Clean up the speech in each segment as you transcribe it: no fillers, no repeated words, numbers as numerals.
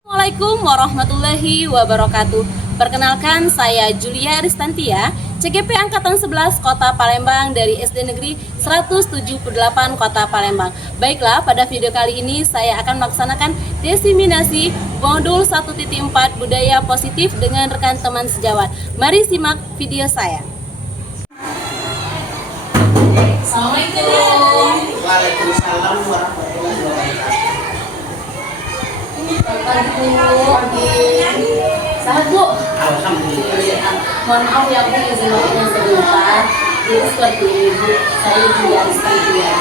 Assalamualaikum warahmatullahi wabarakatuh. Perkenalkan, saya Julia Aristantia, CGP Angkatan 11 Kota Palembang dari SD Negeri 178 Kota Palembang. Baiklah, pada video kali ini saya akan melaksanakan diseminasi modul 1.4 budaya positif dengan rekan teman sejawat. Mari simak video saya. Assalamualaikum. Waalaikumsalam warahmatullahi wabarakatuh. Pagi. Sehat, Bu? Alhamdulillah. Mohon maaf ya, Bu, izin waktunya sebentar. Jadi seperti ini, Bu, saya Julia Aristantia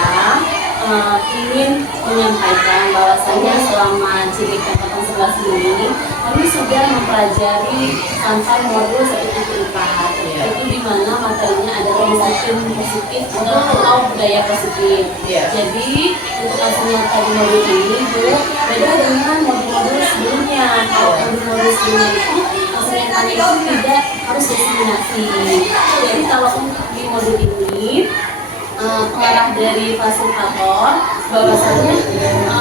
ingin menyampaikan bahwasanya selama CGP Angkatan 11 ini kami sudah mempelajari sampai modul 1.4, itu di mana materinya adalah disiplin positif atau budaya positif. Jadi untuk hasilnya tadi modul ini, Bu, beda dengan modul-modul sebelumnya. Kalau modul sebelumnya itu kesulitannya itu tidak harus diseminasi. Jadi kalau untuk di modul ini pengarah dari fasilitator bahwasanya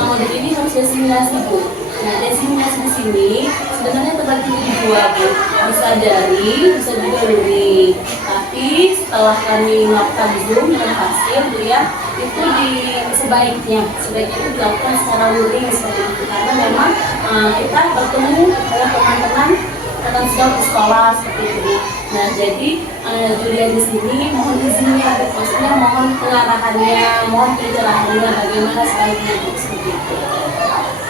modul ini harus diseminasi, Bu. Nah, diseminasi di sini sebenarnya terbagi di dua, Bu. Bisa daring, bisa juga luring. Tapi setelah kami melakukan Zoom dengan hasil, Bu ya, itu sebaiknya itu dilakukan secara luring seperti itu, karena memang kita bertemu dengan teman-teman akan sedang di sekolah seperti itu. Nah, jadi Julia di sini mohon izinnya, maksudnya mohon pengarahannya, mohon pencerahannya bagaimana sebaiknya seperti itu.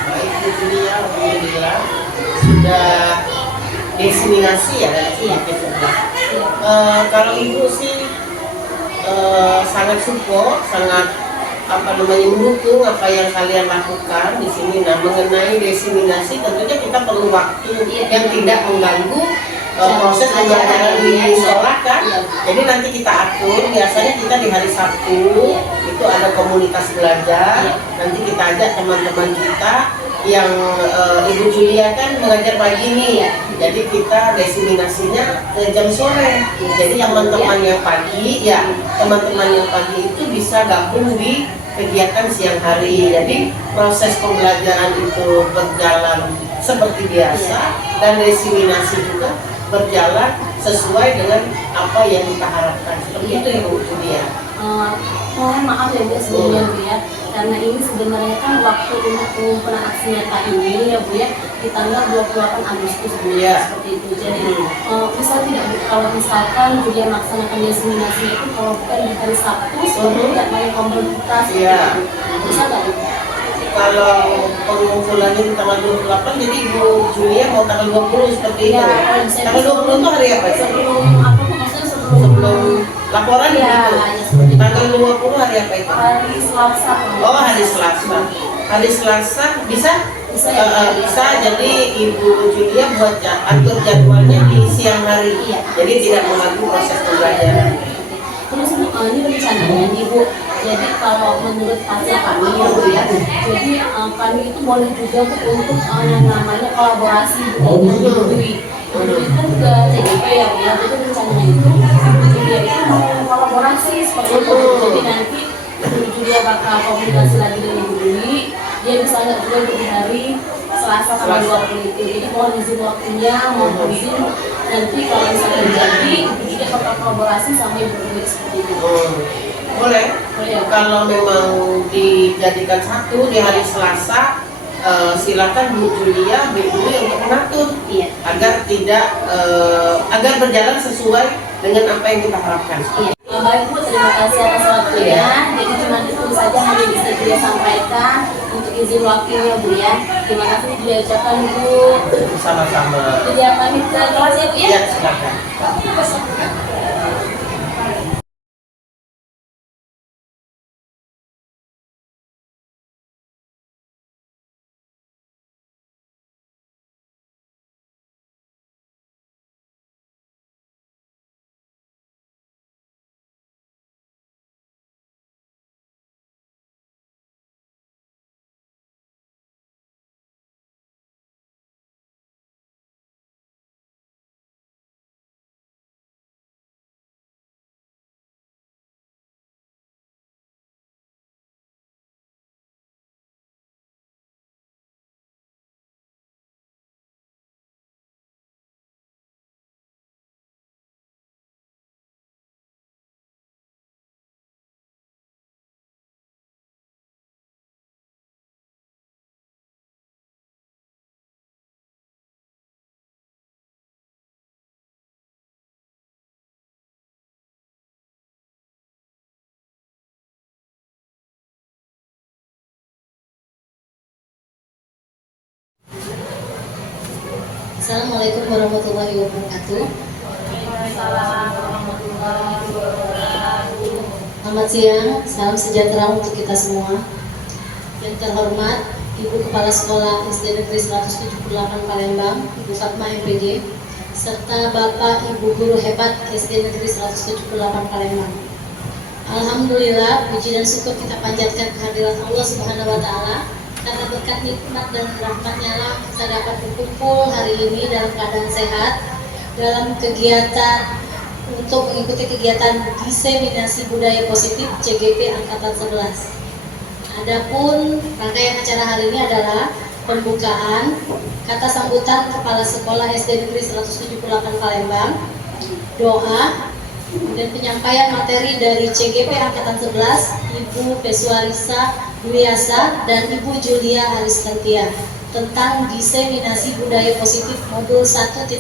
Baik, Bu Julia, alhamdulillah sudah diseminasi ya dari CGP 11. Kalau Ibu sih sangat support, sangat mendukung apa yang kalian lakukan di sini. Nah, mengenai diseminasi tentunya kita perlu waktu yang tidak mengganggu proses pembelajaran di sekolah kan. Jadi nanti kita atur, biasanya kita di hari Sabtu itu ada komunitas belajar. Nanti kita ajak teman-teman kita yang Ibu Julia kan mengajar pagi nih, jadi kita diseminasinya ke jam sore. Jadi teman-teman yang pagi itu bisa gabung di kegiatan siang hari. Jadi proses pembelajaran itu berjalan seperti biasa dan diseminasi juga berjalan sesuai dengan apa yang kita harapkan. Seperti itu Ibu Julia. Mohon maaf ya, Bu, sebelumnya, Bu ya, karena ini sebenarnya kan waktu untuk pengumpulan aksi nyata ini ya, Bu ya, di tanggal 28 Agustus, Bu ya, seperti itu. Jadi bisa tidak, Bu, kalau misalkan dia melaksanakan diseminasi itu kalau bukan di hari Sabtu seperti tidak main komunitas bisa nggak, Bu? Kalau pengumpulannya di tanggal 28, jadi Ibu Julia mau tanggal 20 seperti itu. Tanggal 20 itu hari apa? Sebelum apa tuh, maksudnya Sebelum laporan gitu. Tanggal 20 hari apa itu? Hari Selasa. Oh, hari Selasa. Hari Selasa bisa? Bisa. Jadi Ibu Julia buat atur jadwalnya di siang hari. Jadi tidak mengganggu proses pembelajaran. Terus ini rencananya Ibu, jadi kalau menurut hasil kami ya, Bu ya, jadi kami itu boleh juga, Bu, untuk yang namanya kolaborasi dengan Dwi kan ke CGP ya, Bu ya. Jadi rencananya itu dia itu mau kolaborasi seperti itu. Jadi nanti dia bakal komunikasi lagi dengan Dwi, dia bisa nggak juga di hari Selasa tanggal 20 itu. Jadi mohon izin waktunya, mohon izin nanti kalau misalnya jadi dia bakal kolaborasi sama Ibu Dwi seperti itu. Boleh. Kalau memang dijadikan satu di hari Selasa, silakan Bu Julia, Bu Dwi untuk mengatur agar tidak agar berjalan sesuai dengan apa yang kita harapkan. Baik, Bu, terima kasih atas waktunya. Jadi cuma itu saja hanya bisa dia sampaikan untuk izin waktunya, Bu ya. Terima kasih dia ucapkan, Bu. Sama-sama. Dia pamit ke kelas ya, Bu ya. Ya, silakan. Assalamualaikum warahmatullahi wabarakatuh. Selamat siang, salam sejahtera untuk kita semua. Yang terhormat Ibu Kepala Sekolah SD Negeri 178 Palembang, Ibu Fatma MPD, serta Bapak Ibu Guru Hebat SD Negeri 178 Palembang. Alhamdulillah, puji dan syukur kita panjatkan kehadirat Allah Subhanahu wa Ta'ala, karena berkat nikmat dan rahmatnya lah kita dapat berkumpul hari ini dalam keadaan sehat dalam kegiatan untuk mengikuti kegiatan diseminasi budaya positif CGP Angkatan 11. Adapun rangkaian acara hari ini adalah pembukaan, kata sambutan Kepala Sekolah SD Negeri 178 Palembang, doa, dan penyampaian materi dari CGP Angkatan 11, Ibu Peswarisa Duyasa dan Ibu Julia Aristantia tentang diseminasi budaya positif modul 1.4.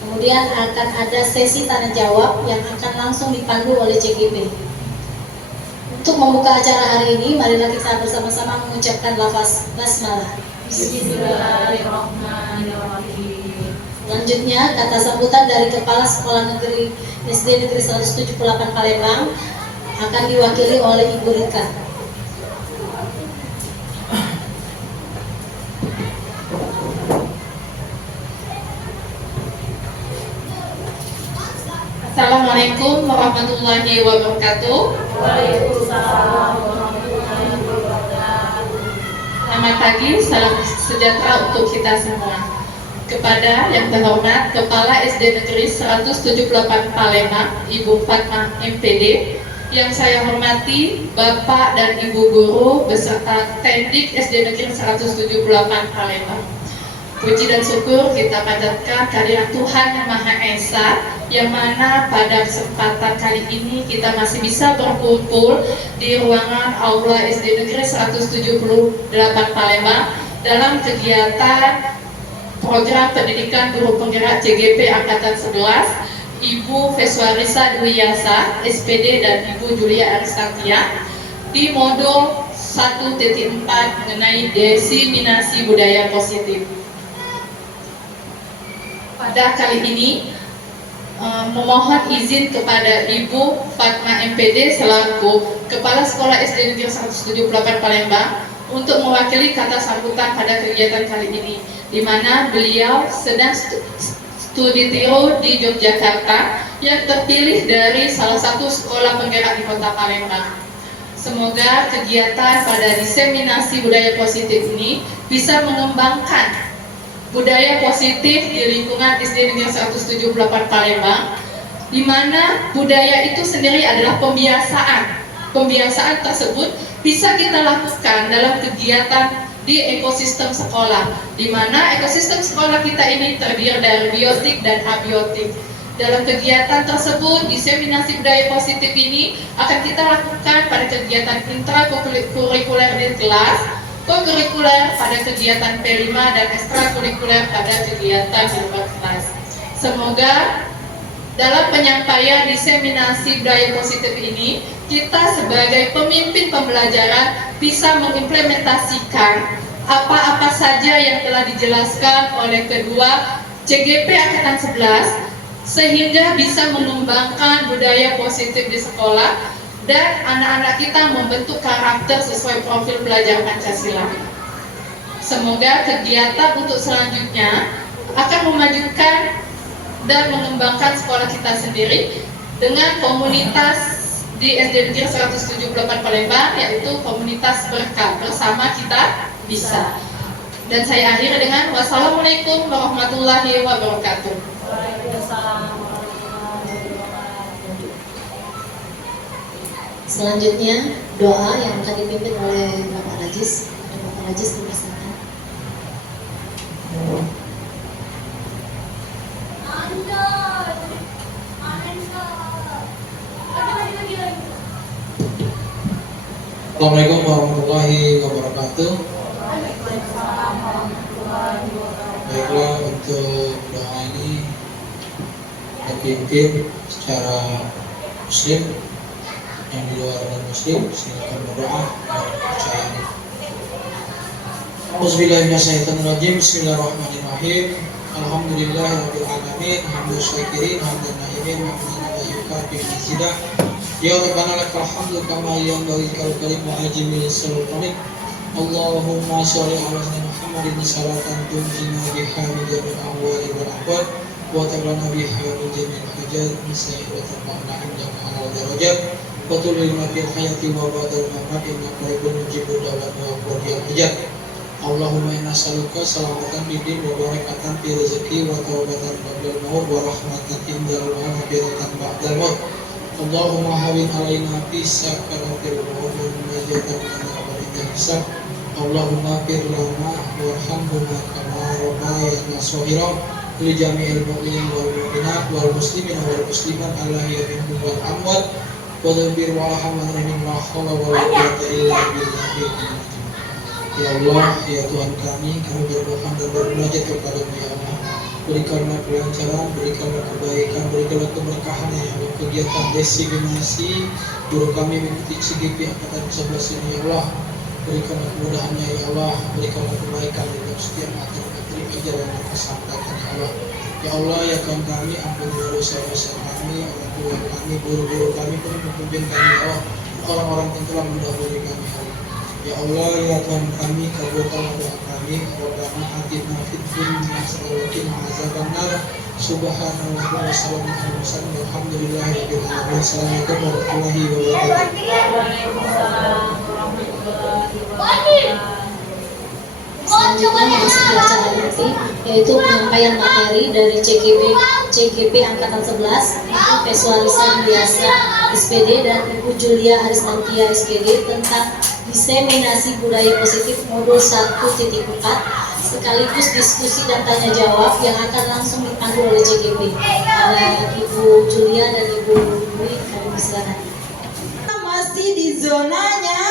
Kemudian akan ada sesi tanya jawab yang akan langsung dipandu oleh CGP. Untuk membuka acara hari ini, marilah kita bersama-sama mengucapkan lafaz basmalah. Bismillahirrahmanirrahim. Selanjutnya, kata sambutan dari Kepala Sekolah Negeri SD Negeri 178 Palembang akan diwakili oleh Ibu Rika. Assalamualaikum warahmatullahi wabarakatuh. Waalaikumsalam warahmatullahi wabarakatuh. Selamat pagi, salam sejahtera untuk kita semua. Kepada yang terhormat Kepala SD Negeri 178 Palembang, Ibu Fatma MPD, yang saya hormati Bapak dan Ibu Guru beserta Tendik SD Negeri 178 Palembang. Puji dan syukur kita panjatkan kehadirat Tuhan Yang Maha Esa, yang mana pada kesempatan kali ini kita masih bisa berkumpul di ruangan Aula SD Negeri 178 Palembang dalam kegiatan program pendidikan guru penggerak CGP Angkatan 11, Ibu Peswarisa Duyasa SPD dan Ibu Julia Aristantia di modul 1.4 mengenai diseminasi budaya positif. Pada kali ini memohon izin kepada Ibu Fatma MPD selaku Kepala Sekolah SD Negeri 178 Palembang untuk mewakili kata sambutan pada kegiatan kali ini, di mana beliau sedang studi tiru di Yogyakarta yang terpilih dari salah satu sekolah penggerak di Kota Palembang. Semoga kegiatan pada diseminasi budaya positif ini bisa mengembangkan budaya positif di lingkungan SD Negeri 178 Palembang, di mana budaya itu sendiri adalah pembiasaan. Pembiasaan tersebut bisa kita lakukan dalam kegiatan di ekosistem sekolah, di mana ekosistem sekolah kita ini terdiri dari biotik dan abiotik. Dalam kegiatan tersebut, diseminasi budaya positif ini akan kita lakukan pada kegiatan intrakurikuler di kelas, kokurikuler pada kegiatan P5 dan ekstrakurikuler pada kegiatan di luar kelas. Semoga dalam penyampaian diseminasi budaya positif ini, kita sebagai pemimpin pembelajaran bisa mengimplementasikan apa-apa saja yang telah dijelaskan oleh kedua CGP Angkatan 11, sehingga bisa mengembangkan budaya positif di sekolah dan anak-anak kita membentuk karakter sesuai profil belajar Pancasila. Semoga kegiatan untuk selanjutnya akan memajukan dan mengembangkan sekolah kita sendiri dengan komunitas di SD Negeri 178 Palembang, yaitu komunitas berkah, bersama kita bisa. Dan saya akhiri dengan wassalamualaikum warahmatullahi wabarakatuh. Waalaikumsalam. Selanjutnya doa yang akan dipimpin oleh Bapak Rajis. Bapak Rajis dipersilakan. Assalamualaikum warahmatullahi wabarakatuh. Baiklah, untuk doa ini dipimpin secara muslim, yang di luar non muslim silakan berdoa dan percaya. Auzubillahiminasyaitonirrajim. Bismillahirrahmanirrahim. Alhamdulillahirabbil alamin, hamdan syakirin, hamdan na'imin, hamdan yukafi mazidah. Ya Rabbana lakal hamdu kama yanbaghi likal karim wa ajmil sultanik. Allahumma sholli ala sayyidina Muhammadin salatan tunjina biha min jami'il ahwali wal ahwal wa tablana biha min jami'il hajat misai wa tabana inda ma'al darajat wa tulina fil hayati wa ba'dal mamat inna qaribun mujibud da'wat wa qadiyal hajat. Allahumma inna saluka salamatan bidin wa barakatan fi rezeki wa taubatan ba'dal maut wa rahmatan indal maut wa biratan ba'dal maut. Allahumma hawin alaina fi sakaratil maut wa najatan min al hisab. Allahumma fir lana warhamhuma kama rabbayana shaghira li jami'il mu'minin wal mu'minat wal muslimin wal muslimat alahiyya minhum wal amwat wa dhabbir wa rahmanin la hawla wa la quwwata illa billah. Ya Allah, ya Tuhan kami bermohon dan bermunajat kepada-Mu ya Allah. Berikanlah kelancaran, berikanlah kebaikan, berikanlah keberkahan ya Allah. Kegiatan desiminasi guru kami mengikuti CGP angkatan 11 ini ya Allah. Berikanlah kemudahannya ya Allah, berikanlah kebaikan dalam setiap materi ajaran yang Kau sampaikan ya Allah. Ya Allah, ya Tuhan kami, ampunilah dosa-dosa kami, orang tua kami, guru-guru kami, pemimpin kami ya Allah, orang-orang yang telah mendahului kami ya Allah. Ya Allah, ya Tuhan kami, kabulkanlah doa kami. Rabbana atina fid dunya hasanah wa qina azabannar. Subhanallah wa salamun walhamdulillahirabbil alamin. Assalamualaikum warahmatullahi wabarakatuh. Selanjutnya masuk ke acara inti, yaitu penyampaian materi dari CGP Angkatan 11, Ibu Peswalisan Biasa SPD dan Ibu Julia Aristantia SPD tentang diseminasi budaya positif modul 1.4 sekaligus diskusi dan tanya jawab yang akan langsung dipandu oleh CGP. Ada Ibu Julia dan Ibu Dwi, kami silakan. Masih di zonanya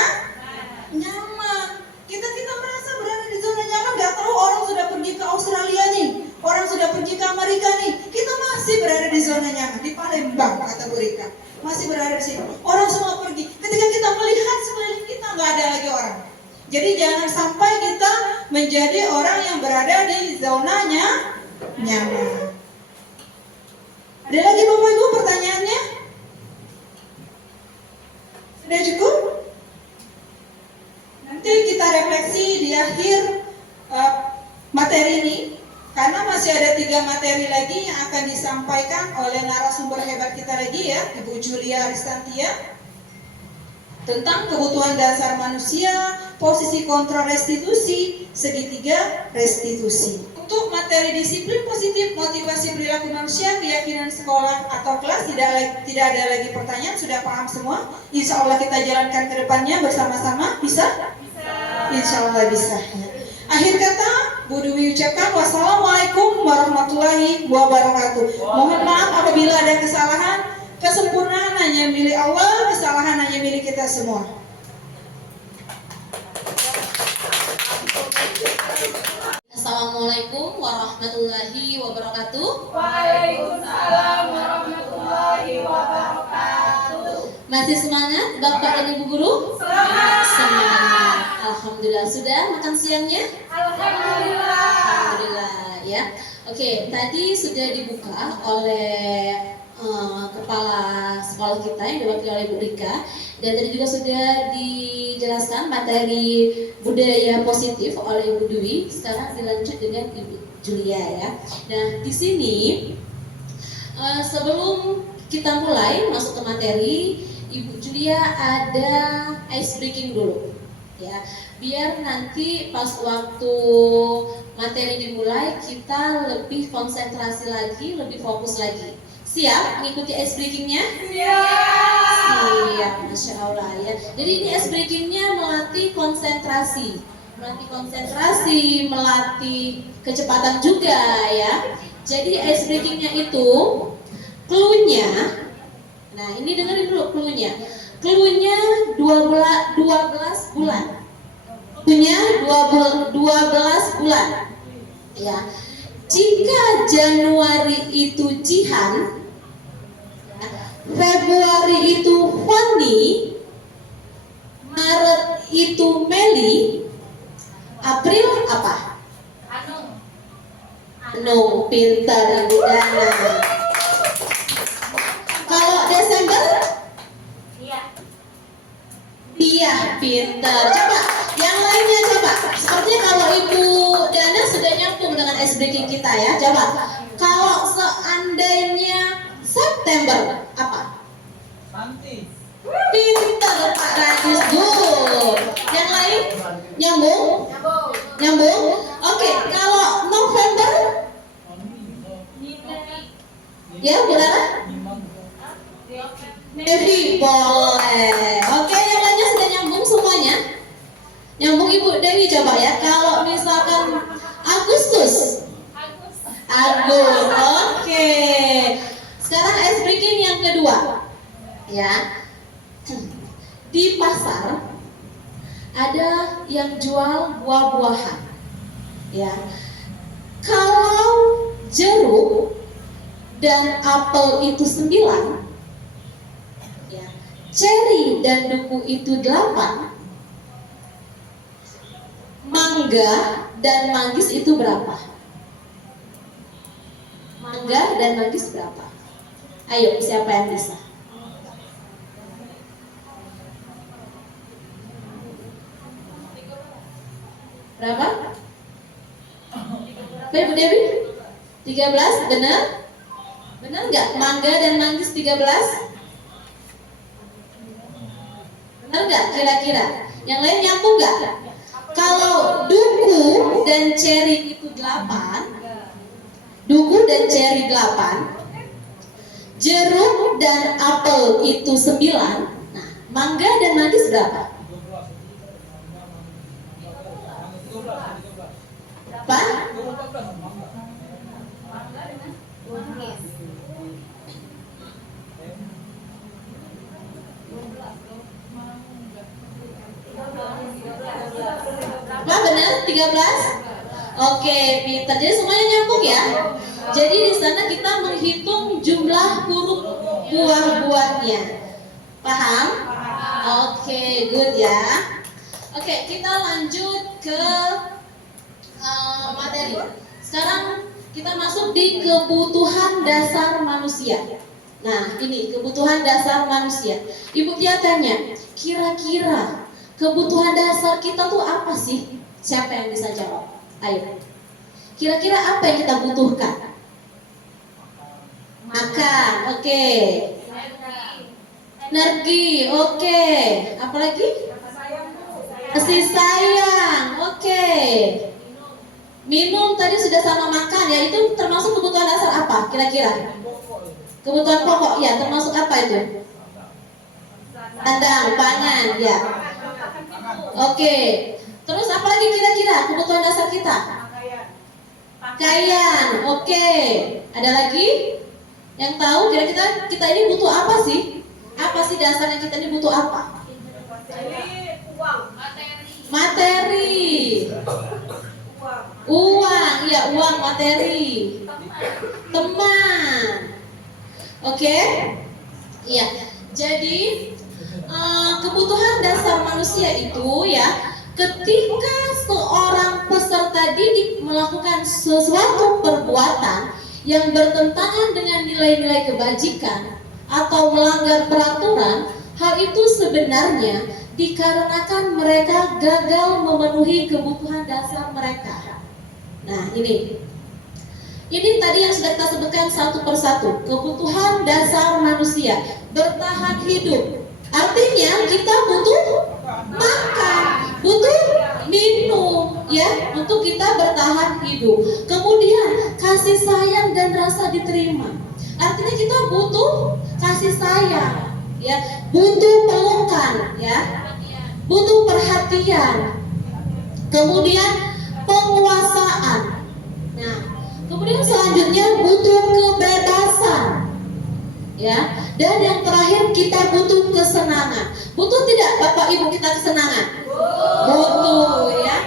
nyaman. Kita merasa berada di zona nyaman, nggak tahu orang sudah pergi ke Australia nih, orang sudah pergi ke Amerika nih. Kita masih berada di zona nyaman di Palembang, kata Bu Rika. Masih berada di sini. Orang semua pergi. Ketika kita melihat sekeliling kita nggak ada lagi orang. Jadi jangan sampai kita menjadi orang yang berada di zonanya nyaman. Ada lagi Bapak Ibu pertanyaannya? Sudah cukup? Nanti kita refleksi di akhir materi ini, karena masih ada 3 materi lagi yang akan disampaikan oleh narasumber hebat kita lagi ya, Ibu Julia Aristantia, tentang kebutuhan dasar manusia, posisi kontrol restitusi, segitiga restitusi. Untuk materi disiplin positif, motivasi perilaku manusia, keyakinan sekolah atau kelas, tidak ada lagi pertanyaan, sudah paham semua. Insya Allah kita jalankan ke depannya bersama-sama, bisa? Insya Allah bisa. Akhir kata, Bu Dwi ucapkan wassalamualaikum warahmatullahi wabarakatuh. Mohon maaf apabila ada kesalahan. Kesempurnaan hanya milik Allah, kesalahan hanya milik kita semua. Assalamualaikum warahmatullahi wabarakatuh. Waalaikumsalam warahmatullahi wabarakatuh. Masih semangat Bapak dan Ibu Guru? Semangat. Alhamdulillah. Sudah makan siangnya? Alhamdulillah ya. Oke, tadi sudah dibuka oleh kepala sekolah kita yang diwakili oleh Bu Rika, dan tadi juga sudah dijelaskan materi budaya positif oleh Ibu Dwi. Sekarang dilanjut dengan Ibu Julia ya. Nah di sini sebelum kita mulai masuk ke materi, Ibu Julia ada ice breaking dulu ya, biar nanti pas waktu materi dimulai kita lebih konsentrasi lagi, lebih fokus lagi. Siap mengikuti ice breakingnya? Siap, Masya Allah ya. Jadi ini ice breakingnya melatih konsentrasi, melatih kecepatan juga ya. Jadi ice breakingnya itu clue-nya, nah ini dengerin dulu clue-nya. Clue-nya 12 bulan. Clue-nya 12 bulan. Ya. Jika Januari itu Jihan, Februari itu Fani, Maret itu Meli, April pintar Ibu Dana. Kalau Desember? Iya, pintar. Coba yang lainnya coba. Sepertinya kalau Ibu Dana sudah nyambung dengan SBK kita ya. Coba. Kalau seandainya September apa? Pintar Pak Rajis. Good. Yang lain? Nyambung? Nyambung? Oke, kalau November? Ya, Bu Dana? Devi, boleh. Oke, yang lainnya sudah nyambung semuanya? Nyambung Ibu Dewi coba ya. Kalau misalkan Agustus? Agus, oke. Sekarang es breaking yang kedua. Ya. Di pasar ada yang jual buah-buahan. Ya. Kalau jeruk dan apel itu 9, ya, ceri dan duku itu 8, mangga dan manggis itu berapa? Mangga dan manggis berapa? Ayo, siapa yang bisa? Berapa? Ibu Dewi? 13, benar? Benar nggak? Mangga dan manggis 13? Benar nggak kira-kira? Yang lain nyambung nggak? Kalau duku dan ceri itu 8, duku dan ceri 8, jeruk dan apel itu 9, nah mangga dan manggis berapa? Berapa? Apa benar? 13? Oke, pintar. Jadi semuanya nyambung ya. Jadi di sana kita menghitung jumlah huruf buah-buahnya. Paham? Oke, good ya. Oke, kita lanjut ke materi. Sekarang kita masuk di kebutuhan dasar manusia. Nah, ini kebutuhan dasar manusia. Ibu Tia tanya, kira-kira kebutuhan dasar kita tuh apa sih? Siapa yang bisa jawab? Ayo. Kira-kira apa yang kita butuhkan? Makan, oke. Energi, oke. Apalagi? Kasih sayang, oke. Minum tadi sudah sama makan ya, itu termasuk kebutuhan dasar apa kira-kira? Kebutuhan pokok ya, termasuk apa itu? Sandang, pangan ya. Oke. Terus apa lagi kira-kira kebutuhan dasar kita? Pakaian, oke. Ada lagi? Yang tahu kira-kira kita ini butuh apa sih? Apa sih dasarnya kita ini butuh apa? Materi. Uang, ya uang, materi. Teman. Oke? Iya. Jadi kebutuhan dasar manusia itu ya, ketika seorang peserta didik melakukan sesuatu perbuatan yang bertentangan dengan nilai-nilai kebajikan atau melanggar peraturan, hal itu sebenarnya dikarenakan mereka gagal memenuhi kebutuhan dasar mereka. Nah, ini tadi yang sudah kita sebutkan satu persatu. Kebutuhan dasar manusia, bertahan hidup. Artinya kita butuh makan, butuh minum, ya, untuk kita bertahan hidup. Kemudian kasih sayang dan rasa diterima. Artinya kita butuh kasih sayang, ya, butuh pelukan, ya, butuh perhatian. Kemudian penguasaan. Nah, kemudian selanjutnya butuh kebebasan, ya. Dan yang terakhir kita butuh kesenangan. Butuh tidak Bapak Ibu kita kesenangan? Butuh, ya.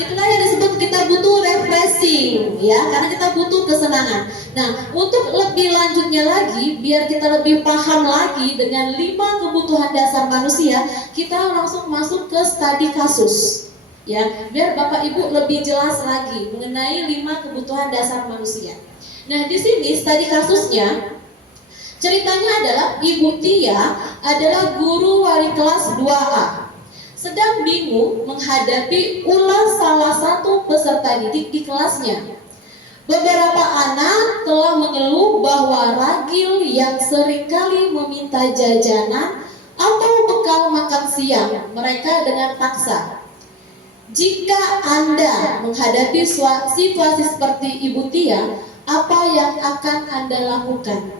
Itulah yang disebut kita butuh refreshing, ya, karena kita butuh kesenangan. Nah, untuk lebih lanjutnya lagi, biar kita lebih paham lagi dengan 5 kebutuhan dasar manusia, kita langsung masuk ke studi kasus. Ya, biar Bapak Ibu lebih jelas lagi mengenai 5 kebutuhan dasar manusia. Nah, di sini studi kasusnya ceritanya adalah Ibu Tia adalah guru wali kelas 2A. Sedang bingung menghadapi ulah salah satu peserta didik di kelasnya. Beberapa anak telah mengeluh bahwa ragil yang seringkali meminta jajanan atau bekal makan siang mereka dengan paksa. Jika Anda menghadapi situasi seperti Ibu Tia, apa yang akan Anda lakukan?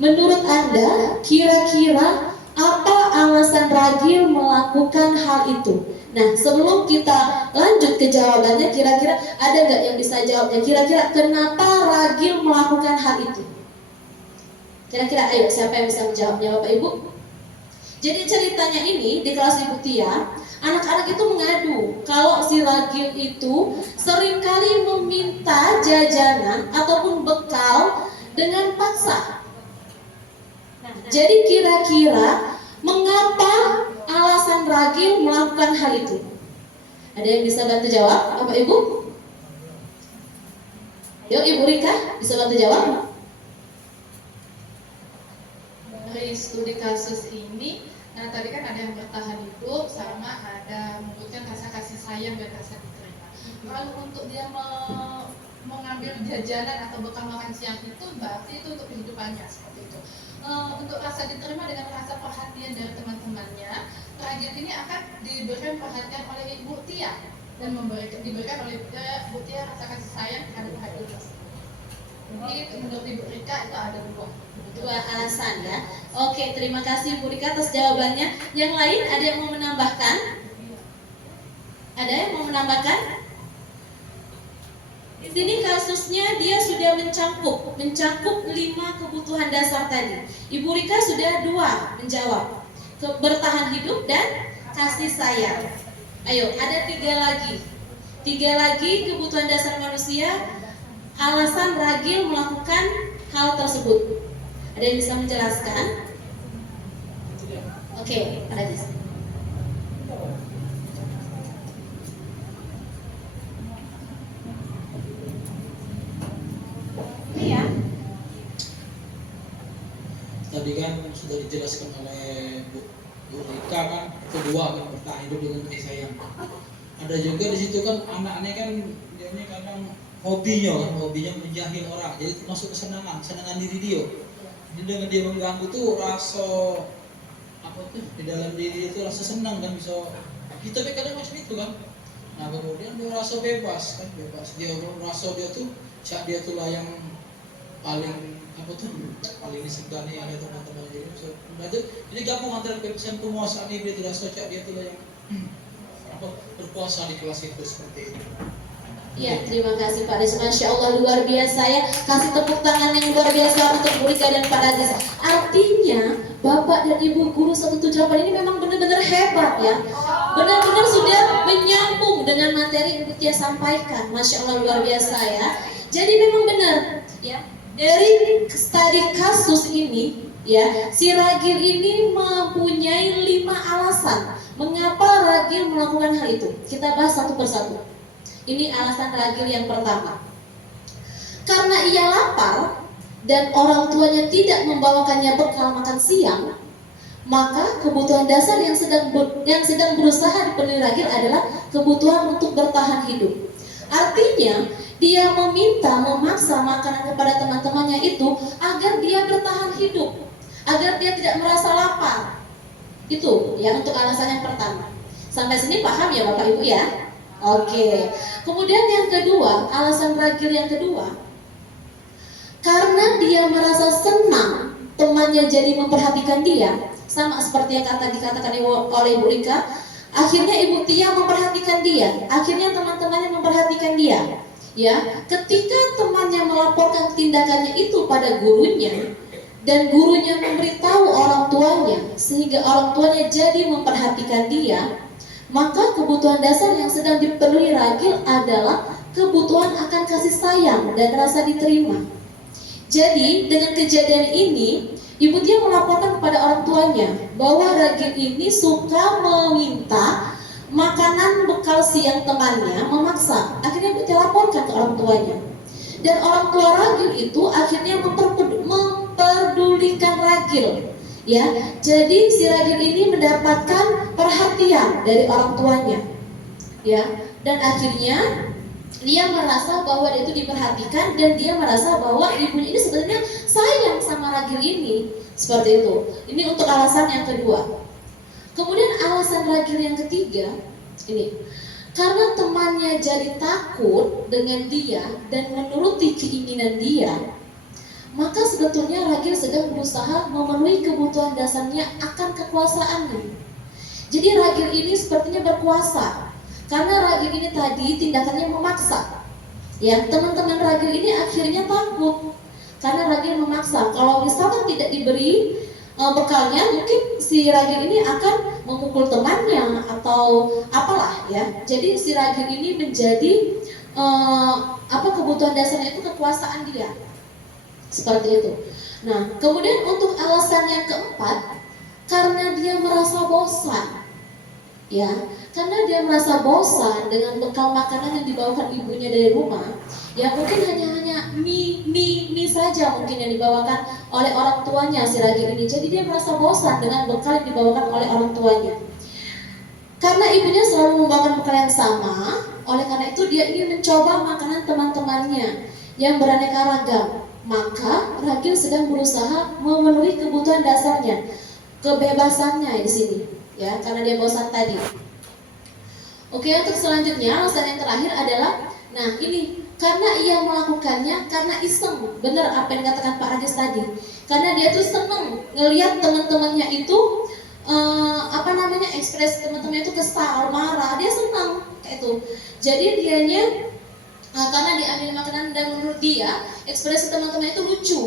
Menurut Anda, kira-kira apa alasan ragil melakukan hal itu? Nah, sebelum kita lanjut ke jawabannya, kira-kira ada nggak yang bisa jawabnya? Kira-kira kenapa ragil melakukan hal itu? Kira-kira ayo, siapa yang bisa menjawabnya, Bapak Ibu? Jadi ceritanya ini di kelas Ibu Tia, anak-anak itu mengadu kalau si ragil itu seringkali meminta jajanan ataupun bekal dengan paksa. Jadi kira-kira mengapa alasan ragil melakukan hal itu? Ada yang bisa bantu jawab, Bapak Ibu? Yuk, Ibu Rika bisa bantu jawab? Dari studi kasus ini, nah tadi kan ada yang bertahan hidup sama ada membutuhkan rasa kasih sayang dan rasa diterima. Kalau untuk dia mengambil jajanan atau bekal makan siang itu berarti itu untuk kehidupannya seperti itu. Untuk rasa diterima dengan rasa perhatian dari teman-temannya, ragil ini akan diberikan perhatian oleh Ibu Tia dan diberikan oleh Ibu Tia rasa kasih sayang terhadap ragil tersebut. Jadi menurut Ibu Rika itu ada dua alasan ya. Oke, terima kasih Bu Rika atas jawabannya. Yang lain ada yang mau menambahkan? Ada yang mau menambahkan? Di sini kasusnya dia sudah mencakup 5 kebutuhan dasar tadi. Ibu Rika sudah 2 menjawab, bertahan hidup dan kasih sayang. Ayo, ada 3 lagi. 3 lagi kebutuhan dasar manusia. Alasan ragil melakukan hal tersebut. Ada yang bisa menjelaskan? Oke, Radis. Iya. Tadi kan sudah dijelaskan oleh Bu Rika kan, kedua kan bertahan hidup dengan kasih sayang. Ada juga di situ kan anaknya kan dia ini kadang hobinya menjahil orang, jadi itu masuk kesenangan diri dia. Jadi dengan dia mengganggu tuh rasa apa tuh di dalam diri itu rasa senang kan, bisa kita kadang macam itu kan. Nah kemudian dia rasa bebas dia merasa dia tuh lah yang paling paling disegani oleh teman-teman. Jadi gabung antara kebebasan penguasaan diri itu rasa dia tuh lah yang berkuasa di kelas itu seperti itu. Ya, terima kasih Pak Des. Masya Allah, luar biasa ya. Kasih tepuk tangan yang luar biasa untuk Bu Rika dan Pak Radis. Artinya Bapak dan Ibu Guru 178 ini memang benar-benar hebat ya. Benar-benar sudah menyambung dengan materi yang Ibu Tia sampaikan. Masya Allah, luar biasa ya. Jadi memang benar ya. Dari studi kasus ini ya, si ragil ini mempunyai 5 alasan mengapa ragil melakukan hal itu. Kita bahas satu persatu. Ini alasan ragil yang pertama. Karena ia lapar dan orang tuanya tidak membawakannya bekal makan siang, maka kebutuhan dasar yang sedang berusaha dipenuhi ragil adalah kebutuhan untuk bertahan hidup. Artinya, dia memaksa makanan kepada teman-temannya itu agar dia bertahan hidup, agar dia tidak merasa lapar. Itu ya untuk alasan yang pertama. Sampai sini paham ya Bapak Ibu ya? Oke. Kemudian yang kedua, alasan ragil yang kedua, karena dia merasa senang temannya jadi memperhatikan dia, sama seperti yang dikatakan oleh Ibu Rika. Akhirnya Ibu Tia memperhatikan dia, akhirnya teman-temannya memperhatikan dia. Ya, ketika temannya melaporkan tindakannya itu pada gurunya dan gurunya memberitahu orang tuanya sehingga orang tuanya jadi memperhatikan dia, maka kebutuhan dasar yang sedang dipenuhi ragil adalah kebutuhan akan kasih sayang dan rasa diterima. Jadi dengan kejadian ini, Ibu Tia melaporkan kepada orang tuanya bahwa ragil ini suka meminta makanan bekal siang temannya memaksa. Akhirnya dia laporkan ke orang tuanya. Dan orang tua ragil itu akhirnya memperdulikan ragil. Ya, jadi si ragil ini mendapatkan perhatian dari orang tuanya. Ya, dan akhirnya dia merasa bahwa dia itu diperhatikan dan dia merasa bahwa ibunya ini sebenarnya sayang sama ragil ini. Seperti itu. Ini untuk alasan yang kedua. Kemudian alasan ragil yang ketiga ini, karena temannya jadi takut dengan dia dan menuruti keinginan dia, maka sebetulnya ragil sedang berusaha memenuhi kebutuhan dasarnya akan kekuasaannya. Jadi ragil ini sepertinya berkuasa, karena ragil ini tadi tindakannya memaksa. Ya, teman-teman ragil ini akhirnya takut karena ragil memaksa. Kalau misalkan tidak diberi bekalnya, mungkin si ragil ini akan memukul temannya atau apalah ya. Jadi si ragil ini menjadi kebutuhan dasarnya itu kekuasaan dia. Seperti itu. Nah, kemudian untuk alasan yang keempat, karena dia merasa bosan. Ya, karena dia merasa bosan dengan bekal makanan yang dibawakan ibunya dari rumah. Ya, mungkin hanya mie saja mungkin yang dibawakan oleh orang tuanya si ragil ini. Jadi dia merasa bosan dengan bekal yang dibawakan oleh orang tuanya. Karena ibunya selalu membawakan bekal yang sama, oleh karena itu dia ingin mencoba makanan teman-temannya yang beraneka ragam. Maka ragil sedang berusaha memenuhi kebutuhan dasarnya, kebebasannya di sini, ya, karena dia bosan tadi. Oke, untuk selanjutnya alasan yang terakhir adalah, nah ini karena ia melakukannya karena iseng, benar apa yang dikatakan Pak Rajis tadi. Karena dia tuh seneng ngelihat teman-temannya itu ekspresi teman-temannya itu kesal, marah, dia senang kayak itu. Jadi dianya karena diambil makanan dan menurut dia ekspresi teman-temannya itu lucu,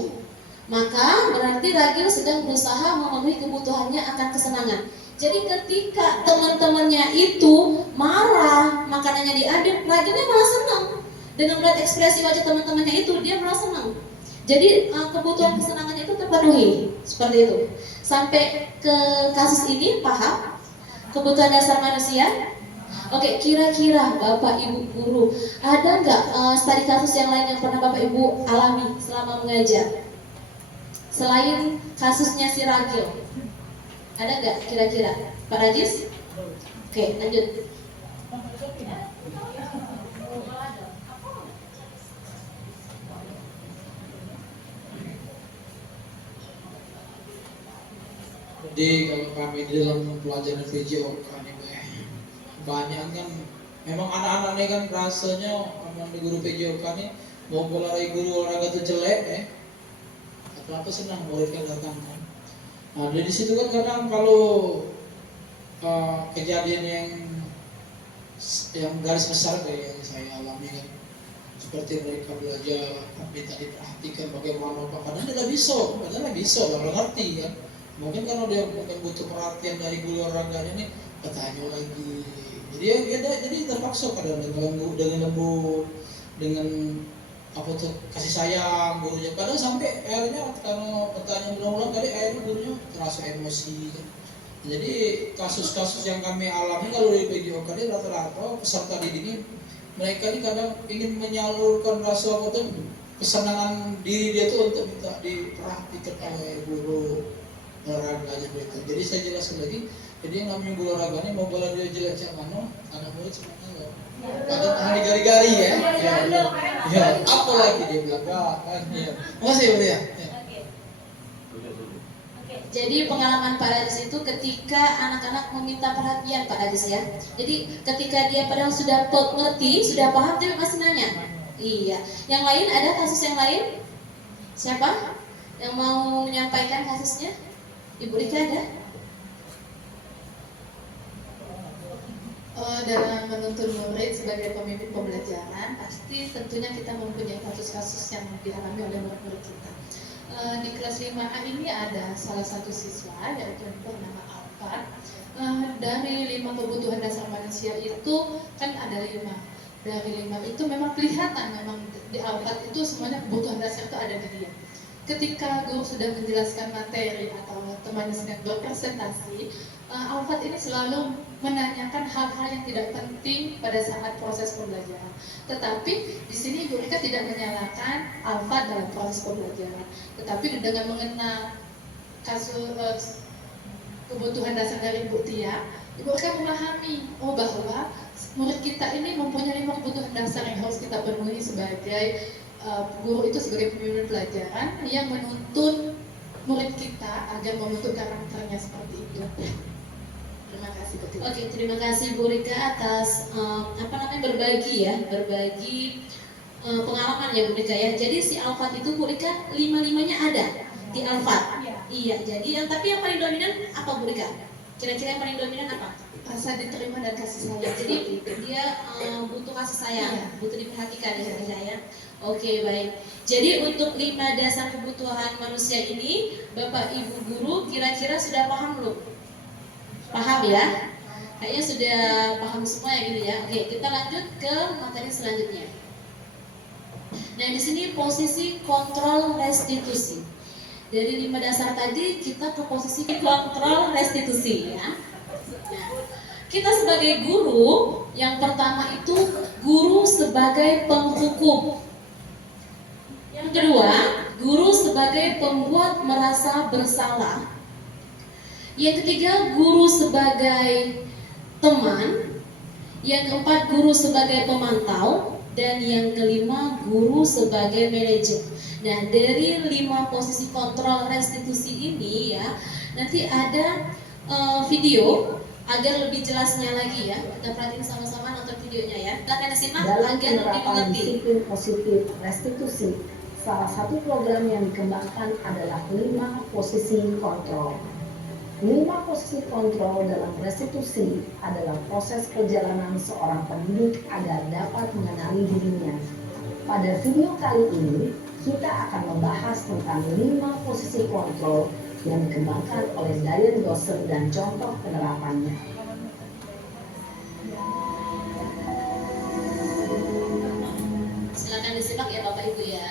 maka berarti ragil sedang berusaha memenuhi kebutuhannya akan kesenangan. Jadi ketika teman-temannya itu marah, makanannya diambil, ragilnya malah senang. Dengan melihat ekspresi wajah teman-temannya itu, dia merasa senang. Jadi kebutuhan kesenangannya itu terpenuhi, seperti itu. Sampai ke kasus ini, paham? Kebutuhan dasar manusia. Oke, kira-kira Bapak Ibu guru, ada nggak studi kasus yang lain yang pernah Bapak Ibu alami selama mengajar? Selain kasusnya si ragil, ada nggak kira-kira? Pak Rajis? Oke, lanjut. Jadi kalau kami di dalam pelajaran video kami banyak kan, memang anak-anak ini kan rasanya memang di guru video kami mau guru olahraga itu jelek apa senang murid kan datang kan. Nah dari situ kan kadang kalau kejadian yang garis besar kayak yang saya alami kan, seperti mereka belajar minta diperhatikan bagaimana Pak, kadang tidak bisa nggak ngerti kan. Mungkin kalau dia mungkin butuh perhatian dari guru olahraganya nih, bertanya lagi. Jadi terpaksa kadang dengan lembut, dengan kasih sayang gurunya. Kadang sampai akhirnya kalau bertanya berulang kali akhirnya gurunya terasa emosi. Kan. Jadi kasus-kasus yang kami alami kalau di video kali rata-rata peserta didik ini, mereka ini kadang ingin menyalurkan rasa kesenangan diri dia tuh untuk minta diperhatikan oleh guru olahraganya begitu. Jadi saya jelaskan lagi. Jadi yang namanya guru olahraga ini mau bola dia jelek cak mana, anak murid semuanya ada hanya gari-gari ya. Apa lagi dia bilang kan ya. Makasih Bu ya. Jadi pengalaman Pak Rajis itu ketika anak-anak meminta perhatian Pak Rajis ya. Jadi ketika dia padahal sudah ngerti, sudah paham tapi masih nanya. Iya. Yang lain ada kasus yang lain? Siapa yang mau menyampaikan kasusnya? Ibu Rika ada? Dalam menuntun murid sebagai pemimpin pembelajaran, pasti tentunya kita mempunyai kasus-kasus yang dialami oleh murid-murid kita. Di kelas 5A ini ada salah satu siswa, yaitu bernama Alfa. Dari 5 kebutuhan dasar manusia itu kan ada 5. Dari 5 itu memang kelihatan, memang di Alfa itu semuanya kebutuhan dasar itu ada di dia. Ketika guru sudah menjelaskan materi atau temannya sedang berpresentasi, Alfat ini selalu menanyakan hal-hal yang tidak penting pada saat proses pembelajaran. Tetapi di sini Ibu Rika tidak menyalahkan Alfat dalam proses pembelajaran. Tetapi dengan mengenal kasus kebutuhan dasar dari Ibu Tia, Ibu Rika memahami bahwa murid kita ini mempunyai 5 kebutuhan dasar yang harus kita penuhi sebagai guru itu sebagai pemimpin pelajaran yang menuntun murid kita agar membentuk karakternya seperti itu. Terima kasih Bu Tia. Oke, terima kasih Bu Rika atas berbagi pengalaman ya Bu Rika ya. Jadi si Alfat itu Bu Rika 5-5-nya ada di Alfat. Iya, jadi tapi yang paling dominan apa Bu Rika? Kira-kira yang paling dominan apa? Rasa diterima dan kasih sayang. Ya, jadi dia butuh kasih sayang, butuh diperhatikan ya Bu Rika ya. Oke, baik. Jadi untuk 5 dasar kebutuhan manusia ini, Bapak Ibu guru kira-kira sudah paham belum? Paham ya? Kayaknya sudah paham semua ya gitu ya. Oke, kita lanjut ke materi selanjutnya. Nah, di sini posisi kontrol restitusi. Dari 5 dasar tadi kita ke posisi kontrol restitusi ya. Nah, kita sebagai guru, yang pertama itu guru sebagai penghukum. Yang kedua, guru sebagai pembuat merasa bersalah. Yang ketiga, guru sebagai teman. Yang keempat, guru sebagai pemantau. Dan yang kelima, guru sebagai manajer. Nah, dari 5 posisi kontrol restitusi ini ya, nanti ada video agar lebih jelasnya lagi ya. Kita perhatiin sama-sama nonton videonya ya. Kita akan disimak Dalam agar lebih penerapan mengerti. disiplin positif restitusi, salah satu program yang dikembangkan adalah 5 posisi kontrol. 5 posisi kontrol dalam restitusi adalah proses perjalanan seorang pendidik agar dapat mengenali dirinya. Pada video kali ini, kita akan membahas tentang 5 posisi kontrol yang dikembangkan oleh Diane Dawson dan contoh penerapannya. Silakan disimak ya Bapak Ibu ya.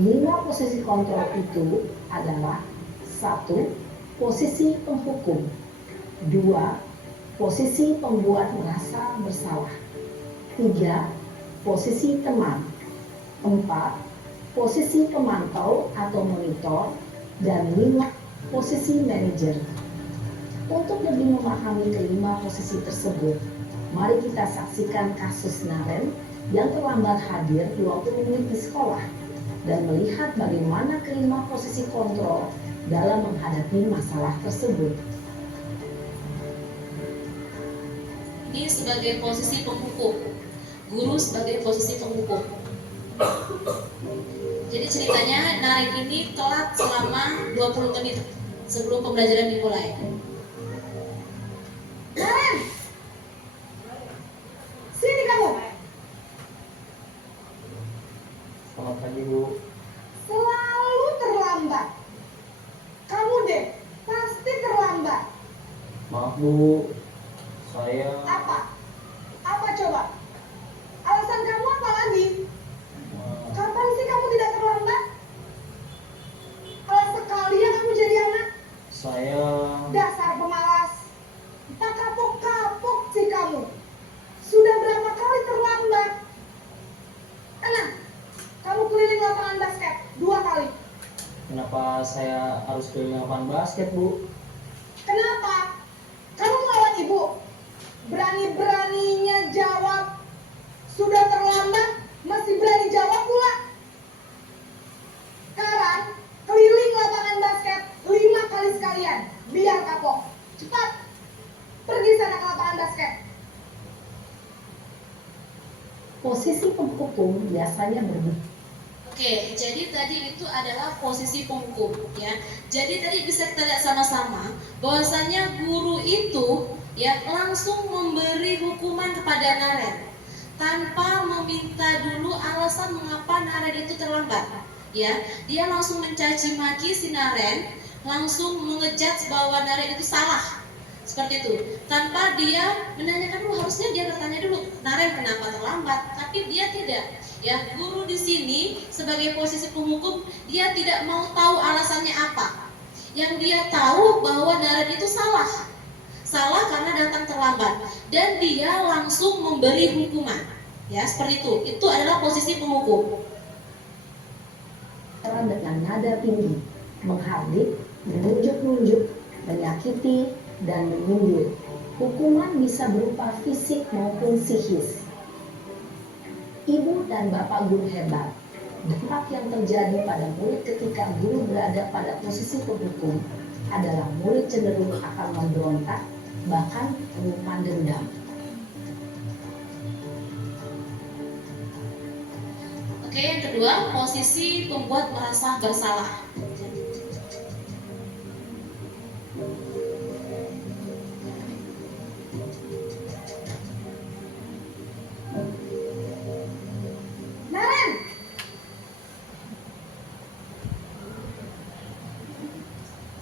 5 posisi kontrol itu adalah 1. Posisi penghukum. 2. Posisi pembuat merasa bersalah. 3. Posisi teman. 4. Posisi pemantau atau monitor. Dan 5. Posisi manajer. Untuk lebih memahami kelima posisi tersebut, mari kita saksikan kasus Naren yang terlambat hadir 20 menit di sekolah dan melihat bagaimana kelima posisi kontrol dalam menghadapi masalah tersebut. Ini sebagai posisi penghukum, guru sebagai posisi penghukum. Jadi ceritanya Naren ini telat selama 20 menit sebelum pembelajaran dimulai. Naren, sini kamu. Selamat pagi Bu. Selalu terlambat. Kamu deh, pasti terlambat. Maaf Bu, saya Apa? Apa coba? Alasan kamu apa lagi? Kapan sih kamu tidak terlambat? Kalau sekali ya kamu jadi anak. saya Dasar pemalas. Tak kapok-kapok sih kamu. Sudah berapa kali terlambat? Enak, kamu keliling lapangan basket 2 kali. kenapa saya harus keliling lapangan basket Bu? Kenapa? Kamu melawan ibu. Berani-beraninya jawab. Sudah terlambat, masih berani jawab pula. Sekarang, keliling lapangan basket 5 kali sekalian. Biar kapok. Cepat. Pergi sana ke lapangan basket. Posisi penghukum biasanya berbeda. Oke, jadi tadi itu adalah posisi penghukum ya. Jadi tadi bisa kita lihat sama-sama bahwasanya guru itu ya langsung memberi hukuman kepada Naren tanpa meminta dulu alasan mengapa Naren itu terlambat. Ya, dia langsung mencaci maki si Naren, langsung mengejudge bahwa Naren itu salah. Seperti itu. Tanpa dia menanyakan dulu, harusnya dia bertanya dulu, Naren kenapa terlambat? Tapi dia tidak. Ya, guru di sini sebagai posisi penghukum, dia tidak mau tahu alasannya apa. Yang dia tahu bahwa Naren itu salah. salah karena datang terlambat dan dia langsung memberi hukuman. Ya, seperti itu. Itu adalah posisi penghukum. Dengan nada tinggi, menghardik, menunjuk-nunjuk, menyakiti, dan menyindir. Hukuman bisa berupa fisik maupun psikis. Ibu dan bapak guru hebat. Dampak yang terjadi pada murid ketika guru berada pada posisi penghukum adalah murid cenderung akan memberontak, bahkan menyimpan dendam. Oke, yang kedua, posisi pembuat merasa bersalah. Naren,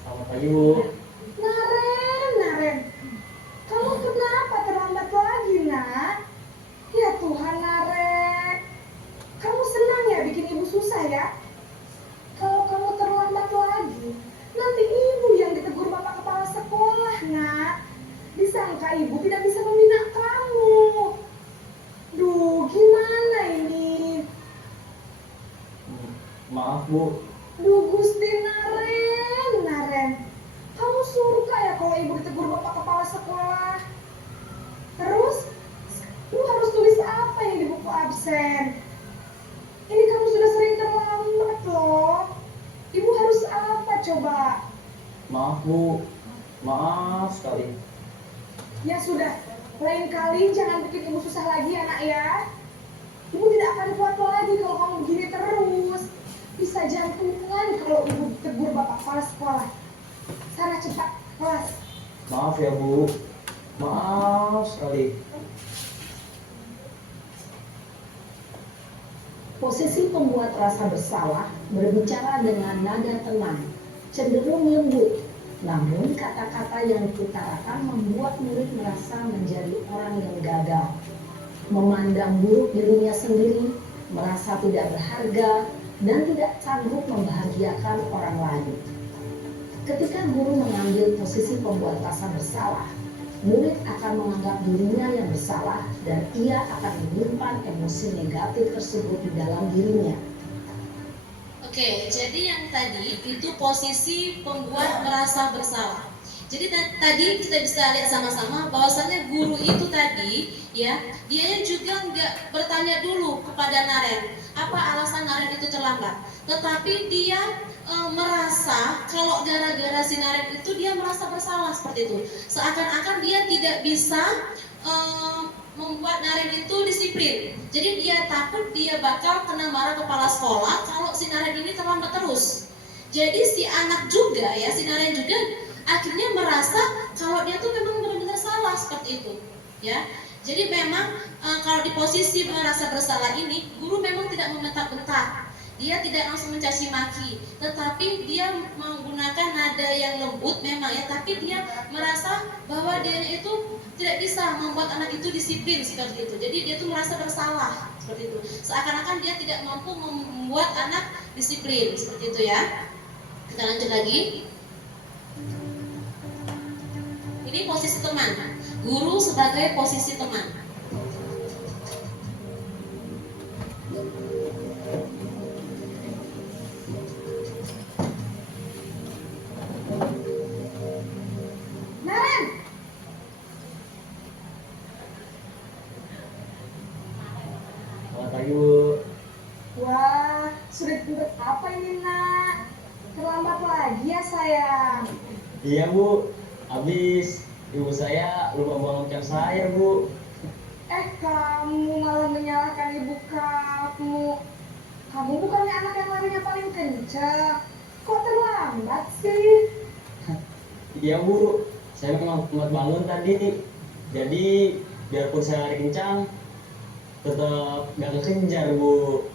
Selamat pagi Bu. Naren, kamu kenapa terlambat lagi, nak? Ya Tuhan, Naren, kamu senang ya bikin ibu susah ya? Kalau kamu terlambat lagi, nanti ibu yang ditegur bapak kepala sekolah, nak. Disangka ibu tidak bisa membina kamu. Duh, gimana ini? Maaf Bu. Duh, Gusti Naren, kamu suka ya kalau ibu ditegur bapak kepala sekolah? Terus, lu harus tulis apa yang di buku absen? Ini kamu sudah sering terlambat loh. Ibu harus apa coba? Maaf Bu. Maaf sekali. Ya sudah, lain kali jangan bikin ibu susah lagi ya nak ya. Ibu tidak akan kuat lagi kalau kamu begini terus. Bisa jantungan kalau ibu ditegur bapak kepala sekolah. Sana cepat kelas. Maaf ya Bu. Maaf sekali. Posisi pembuat rasa bersalah berbicara dengan nada tenang, cenderung lembut. Namun kata-kata yang diutarakan membuat murid merasa menjadi orang yang gagal, memandang buruk dirinya sendiri, merasa tidak berharga, dan tidak sanggup membahagiakan orang lain. Ketika guru mengambil posisi pembuat rasa bersalah, murid akan menganggap dirinya yang bersalah dan ia akan menyimpan emosi negatif tersebut di dalam dirinya. Oke, jadi yang tadi itu posisi pembuat merasa bersalah. Jadi tadi kita bisa lihat sama-sama bahwasannya guru itu tadi ya, dia juga nggak bertanya dulu kepada Naren apa alasan Naren itu terlambat, tetapi dia merasa kalau gara-gara si Naren itu dia merasa bersalah seperti itu. Seakan-akan dia tidak bisa membuat Naren itu disiplin. Jadi dia takut dia bakal kena marah kepala sekolah kalau si Naren ini terlambat terus. Jadi si anak juga ya, si Naren juga akhirnya merasa kalau dia tuh memang benar-benar salah seperti itu ya. Jadi memang kalau di posisi merasa bersalah ini, guru memang tidak membentak-bentak. Dia tidak langsung mencaci maki, tetapi dia menggunakan nada yang lembut memang ya, tapi dia merasa bahwa dia itu tidak bisa membuat anak itu disiplin seperti itu. Jadi dia tuh merasa bersalah seperti itu. Seakan-akan dia tidak mampu membuat anak disiplin seperti itu ya. Kita lanjut lagi. Ini posisi teman. Guru sebagai posisi teman. Wah, sudah jemput apa ini nak? Terlambat lagi ya sayang. Iya Bu. Habis ibu saya lupa bawa lonceng saya Bu. Kamu malah menyalahkan ibu kamu. Kamu bukannya anak yang larinya paling kencang. Kok terlambat sih? Iya Bu. Saya memang lambat bangun tadi. Jadi biarpun saya lari kencang, tetap gak kekejar Bu.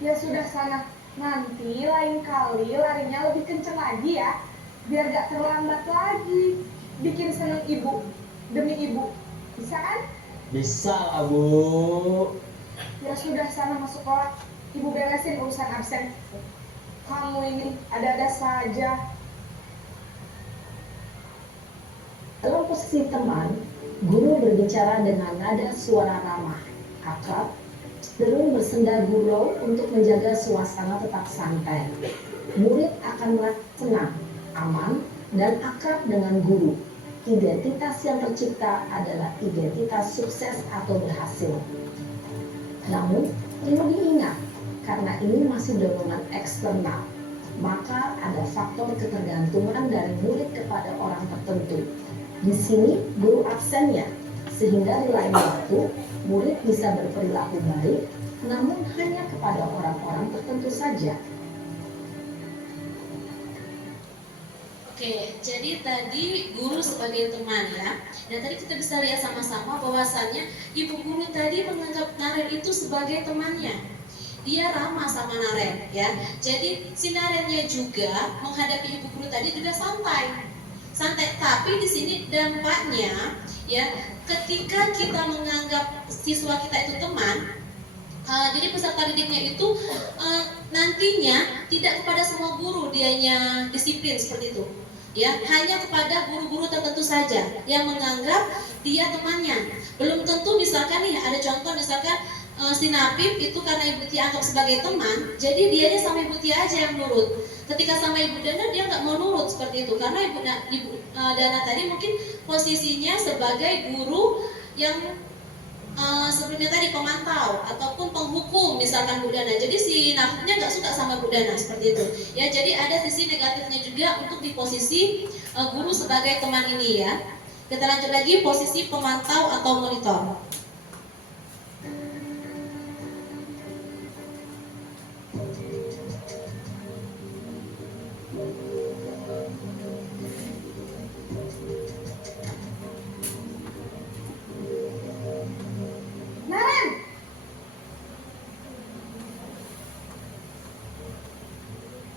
Ya sudah sana, nanti lain kali larinya lebih kencang lagi ya, biar gak terlambat lagi. Bikin seneng ibu, demi ibu, bisa kan? Bisa lah Bu. Ya sudah sana masuk sekolah, ibu beresin urusan absen. Kamu ini ada-ada saja. Dalam posisi teman, guru berbicara dengan nada suara ramah, akrab, sering bersenda gurau untuk menjaga suasana tetap santai. Murid akan merasa senang, aman, dan akrab dengan guru. Identitas yang tercipta adalah identitas sukses atau berhasil. Namun, perlu diingat, karena ini masih dorongan eksternal, maka ada faktor ketergantungan dari murid kepada orang tertentu. Di sini guru absennya, sehingga di lain waktu murid bisa berperilaku baik, namun hanya kepada orang-orang tertentu saja. Oke, jadi tadi guru sebagai teman ya. Dan tadi kita bisa lihat sama-sama bahwasannya ibu guru tadi menganggap Naren itu sebagai temannya. Dia ramah sama Naren ya. Jadi si Narennya juga menghadapi ibu guru tadi juga santai. Tapi di sini dampaknya ya, ketika kita menganggap siswa kita itu teman, jadi peserta didiknya itu nantinya tidak kepada semua guru dianya disiplin seperti itu. Ya, hanya kepada guru-guru tertentu saja yang menganggap dia temannya. Belum tentu misalkan nih ada contoh misalkan si Napip itu karena Ibu Tia anggap sebagai teman, jadi dianya sama Ibu Tia aja yang nurut. Ketika sama Ibu Dana dia nggak mau nurut seperti itu karena Ibu Dana tadi mungkin posisinya sebagai guru yang sebelumnya tadi pemantau ataupun penghukum misalkan Bu Dana. Jadi si Napipnya nggak suka sama Bu Dana seperti itu. Ya, jadi ada sisi negatifnya juga untuk di posisi guru sebagai teman ini ya. Kita lanjut lagi posisi pemantau atau monitor.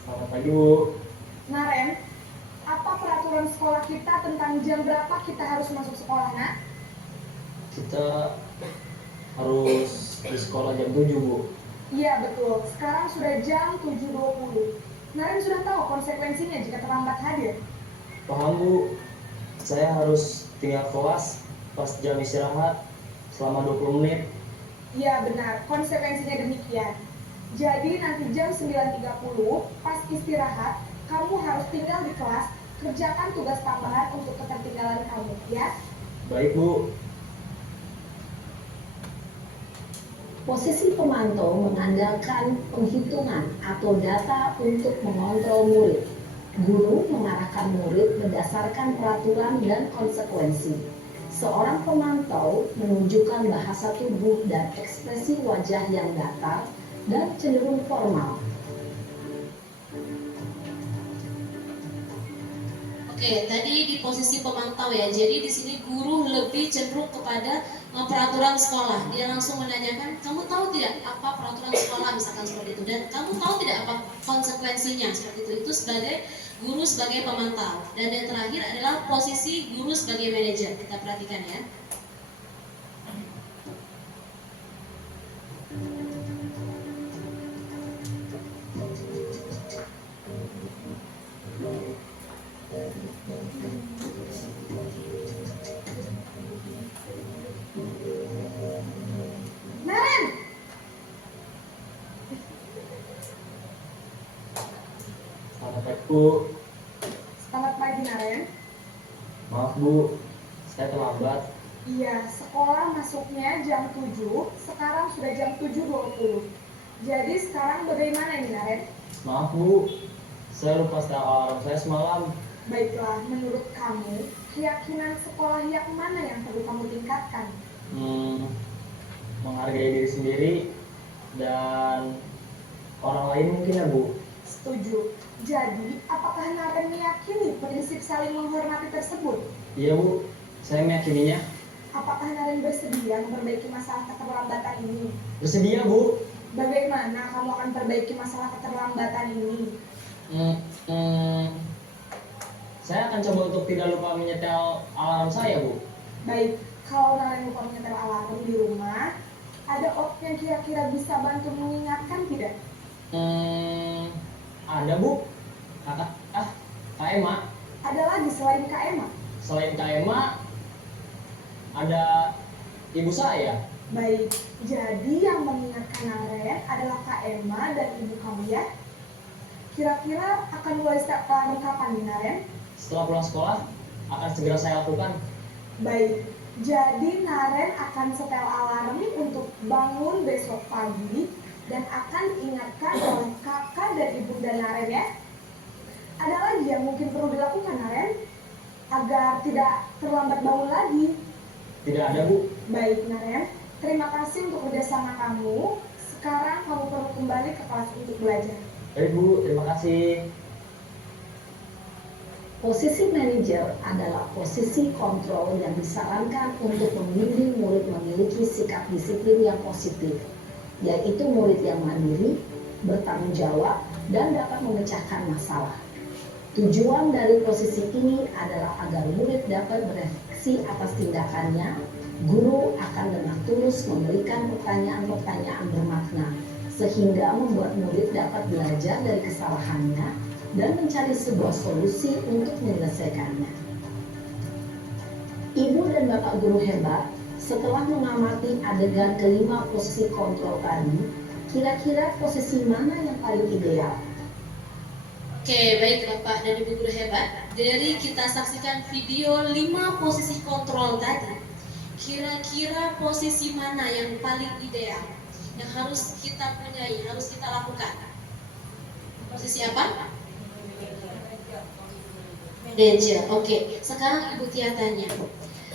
Selamat pagi, Bu. Naren, apa peraturan sekolah kita tentang jam berapa kita harus masuk sekolah, Nak? Kita harus di sekolah jam 7, Bu. Iya, betul. Sekarang sudah jam 7.20. Naren sudah tahu konsekuensinya jika terlambat hadir. Paham, Bu. Saya harus tinggal kelas pas jam istirahat selama 20 menit. Iya, benar. Konsekuensinya demikian. Jadi nanti jam 9.30 pas istirahat, kamu harus tinggal di kelas, kerjakan tugas tambahan untuk ketertinggalan kamu, ya? Baik, Bu. Posisi pemantau mengandalkan penghitungan atau data untuk mengontrol murid. Guru mengarahkan murid berdasarkan peraturan dan konsekuensi. Seorang pemantau menunjukkan bahasa tubuh dan ekspresi wajah yang datar dan cenderung formal. Oke, tadi di posisi pemantau ya. Jadi di sini guru lebih cenderung kepada peraturan sekolah. Dia langsung menanyakan, kamu tahu tidak apa peraturan sekolah misalkan seperti itu, dan kamu tahu tidak apa konsekuensinya seperti itu. Itu sebagai guru sebagai pemantau. Dan yang terakhir adalah posisi guru sebagai manajer. Kita perhatikan ya. Naren! Selamat pagi, Bu. Selamat pagi, Naren. Maaf, Bu. Saya terlambat. Iya, sekolah masuknya jam 7, sekarang sudah jam 7.20. Jadi sekarang bagaimana nih, Naren? Maaf, Bu. Saya lupa setel alarm saya semalam. Baiklah, menurut kamu, keyakinan sekolah yang mana yang perlu kamu tingkatkan? Menghargai diri sendiri dan orang lain mungkin ya, Bu. Setuju. Jadi, apakah Naren meyakini prinsip saling menghormati tersebut? Iya, Bu. Saya meyakininya. Apakah Naren bersedia memperbaiki masalah keterlambatan ini? Bersedia, Bu. Bagaimana kamu akan perbaiki masalah keterlambatan ini? Saya akan coba untuk tidak lupa menyetel alarm saya, Bu. Baik, kalau Naren lupa menyetel alarm di rumah, ada yang kira-kira bisa bantu mengingatkan tidak? Ada, Bu. Kak Emma. Ada lagi selain Kak Emma? selain Kak Emma ada ibu saya. Baik, jadi yang mengingatkan Naren adalah Kak Emma dan ibu kamu ya. Kira-kira akan mulai start kapan nih Naren? Setelah pulang sekolah akan segera saya lakukan. Baik, jadi Naren akan setel alarm untuk bangun besok pagi dan akan diingatkan oleh kakak dan ibunda Naren ya. Ada lagi yang mungkin perlu dilakukan Naren agar tidak terlambat bangun lagi? Tidak ada, Bu. Baik Naren, terima kasih untuk kerjasama kamu. Sekarang kamu perlu kembali ke kelas untuk belajar. Baik, Bu. Terima kasih. Posisi manajer adalah posisi kontrol yang disarankan untuk membimbing murid memiliki sikap disiplin yang positif, yaitu murid yang mandiri, bertanggung jawab, dan dapat memecahkan masalah. Tujuan dari posisi ini adalah agar murid dapat berefleksi atas tindakannya. Guru akan dengan tulus memberikan pertanyaan-pertanyaan bermakna, sehingga membuat murid dapat belajar dari kesalahannya dan mencari sebuah solusi untuk menyelesaikannya. Ibu dan Bapak guru hebat, setelah mengamati adegan kelima posisi kontrol tadi, kira-kira posisi mana yang paling ideal? Oke, baik Bapak dan Ibu guru hebat. Dari kita saksikan video 5 posisi kontrol tadi, kira-kira posisi mana yang paling ideal yang harus kita punyai, harus kita lakukan? Posisi apa? Manajer. Oke, sekarang Ibu Tia tanya,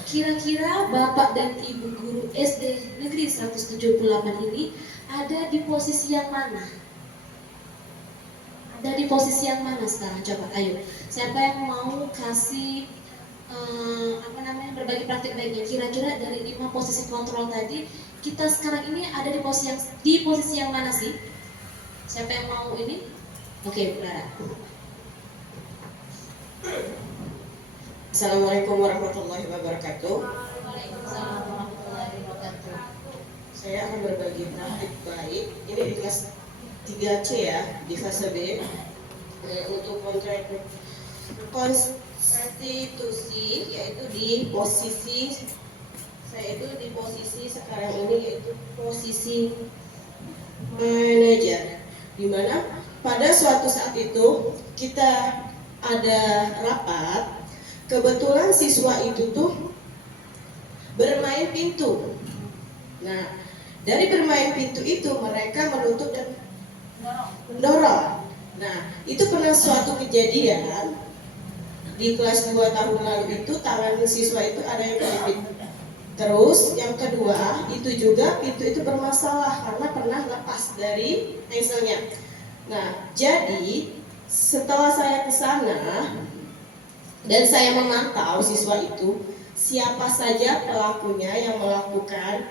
kira-kira Bapak dan Ibu guru SD Negeri 178 ini ada di posisi yang mana? Ada di posisi yang mana sekarang? Coba, ayo. Siapa yang mau kasih berbagi praktik baiknya? Kira-kira dari 5 posisi kontrol tadi, kita sekarang ini ada di posisi yang mana sih? Siapa yang mau ini? Oke, Bu Rara. Assalamualaikum warahmatullahi wabarakatuh. Waalaikumsalam warahmatullahi wabarakatuh. Saya akan berbagi praktik baik. Ini di kelas 3C ya, di fase B. Untuk kontrak konstitusi, yaitu di posisi saya itu di posisi sekarang ini, yaitu posisi manajer, dimana pada suatu saat itu kita ada rapat, kebetulan siswa itu tuh bermain pintu. Nah, dari bermain pintu itu mereka menutup dan mendorong. Nah, itu pernah suatu kejadian di kelas 2 tahun lalu itu tangan siswa itu ada yang kejepit. Terus yang kedua itu juga pintu itu bermasalah karena pernah lepas dari engselnya. Nah, jadi setelah saya ke sana dan saya memantau siswa itu, siapa saja pelakunya yang melakukan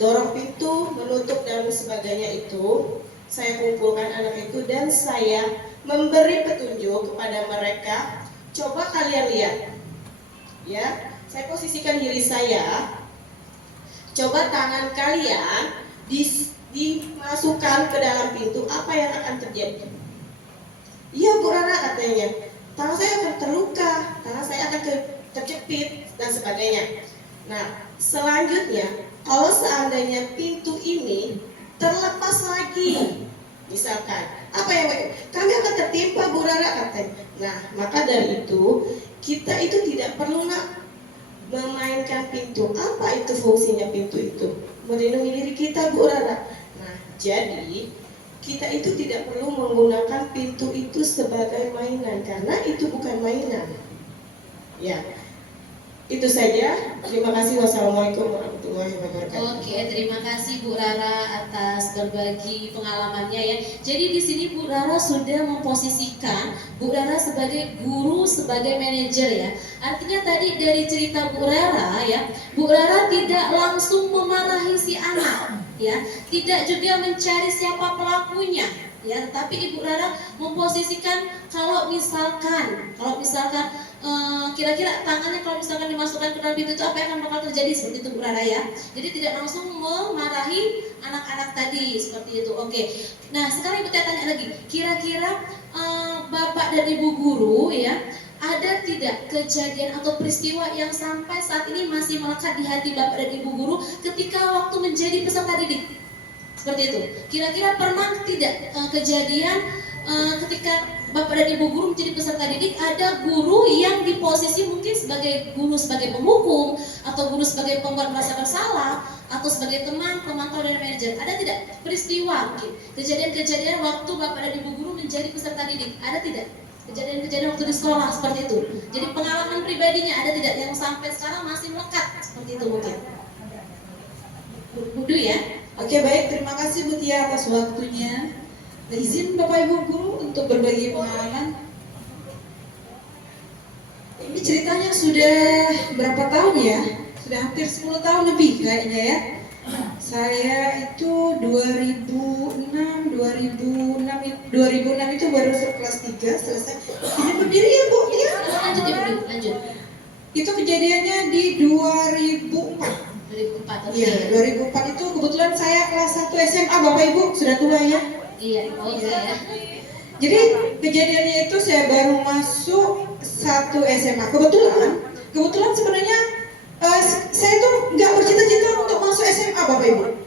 dorong pintu, menutup dan sebagainya itu, saya kumpulkan anak itu dan saya memberi petunjuk kepada mereka. Coba kalian lihat, ya, saya posisikan diri saya. Coba tangan kalian dimasukkan ke dalam pintu, apa yang akan terjadi? Iya Bu Rara, katanya, tangan saya akan terluka, tangan saya akan terjepit dan sebagainya. Nah, selanjutnya kalau seandainya pintu ini terlepas lagi, misalkan, apa yang kami akan tertimpa Bu Rara, katanya. Nah, maka dari itu kita itu tidak perlu memainkan pintu. Apa itu fungsinya pintu itu? Melindungi diri kita Bu Rara. Nah, jadi kita itu tidak perlu menggunakan pintu itu sebagai mainan, karena itu bukan mainan. Ya, itu saja. Terima kasih. Wassalamualaikum warahmatullahi wabarakatuh. Oke, terima kasih Bu Rara atas berbagi pengalamannya ya. Jadi di sini Bu Rara sudah memposisikan Bu Rara sebagai guru, sebagai manajer ya. Artinya tadi dari cerita Bu Rara ya, Bu Rara tidak langsung memarahi si anak ya, tidak juga mencari siapa pelakunya ya, tetapi Ibu Rara memposisikan kalau misalkan kira-kira tangannya kalau misalkan dimasukkan ke dalam pintu itu apa yang akan bakal terjadi, seperti itu Bu Rara ya. Jadi tidak langsung memarahi anak-anak tadi seperti itu. Oke. Nah, sekarang Ibu tanya lagi, kira-kira Bapak dan Ibu guru ya, ada tidak kejadian atau peristiwa yang sampai saat ini masih melekat di hati Bapak dan Ibu guru ketika waktu menjadi peserta didik? Seperti itu. Kira-kira pernah tidak kejadian ketika Bapak dan Ibu guru menjadi peserta didik, ada guru yang di posisi mungkin sebagai guru sebagai penghukum, atau guru sebagai pembuat merasa bersalah, atau sebagai teman, pemantau dan manajer? Ada tidak peristiwa mungkin kejadian-kejadian waktu Bapak dan Ibu guru menjadi peserta didik? Ada tidak kejadian-kejadian waktu di sekolah seperti itu? Jadi pengalaman pribadinya ada tidak yang sampai sekarang masih melekat seperti itu mungkin? Bu Dwi ya? Oke, baik, terima kasih Bu Tia atas waktunya. Izin Bapak Ibu guru untuk berbagi pengalaman. Ini ceritanya sudah berapa tahun ya? Sudah hampir 10 tahun lebih kayaknya ya. Saya itu 2006 itu baru kelas 3 selesai. Ini berdiri ya Bu Tia? Lanjut ya Bu, lanjut. Itu kejadiannya di 2004. 2004. Iya, 2004 itu kebetulan saya kelas 1 SMA, Bapak Ibu sudah tua ya. Iya, ya. Jadi kejadiannya itu saya baru masuk 1 SMA. Kebetulan sebenarnya saya tuh nggak bercita-cita untuk masuk SMA, Bapak Ibu.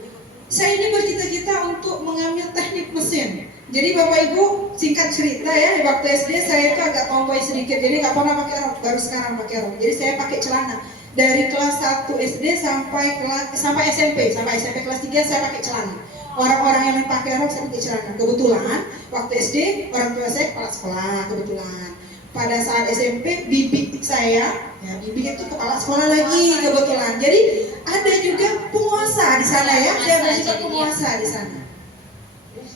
Saya ini bercita-cita untuk mengambil teknik mesin. Jadi Bapak Ibu, singkat cerita ya, waktu SD saya itu agak tomboy sedikit, jadi nggak pernah pakai rok, baru sekarang pakai rok. Jadi saya pakai celana. Dari kelas 1 SD sampai SMP kelas 3 saya pakai celana. Orang-orang yang pakai rok saya pakai celana. Kebetulan waktu SD orang tua saya kepala sekolah kebetulan. Pada saat SMP bibi saya, ya bibi itu kepala sekolah lagi kebetulan. Jadi ada juga penguasa di sana ya. Saya bersifat penguasa di sana.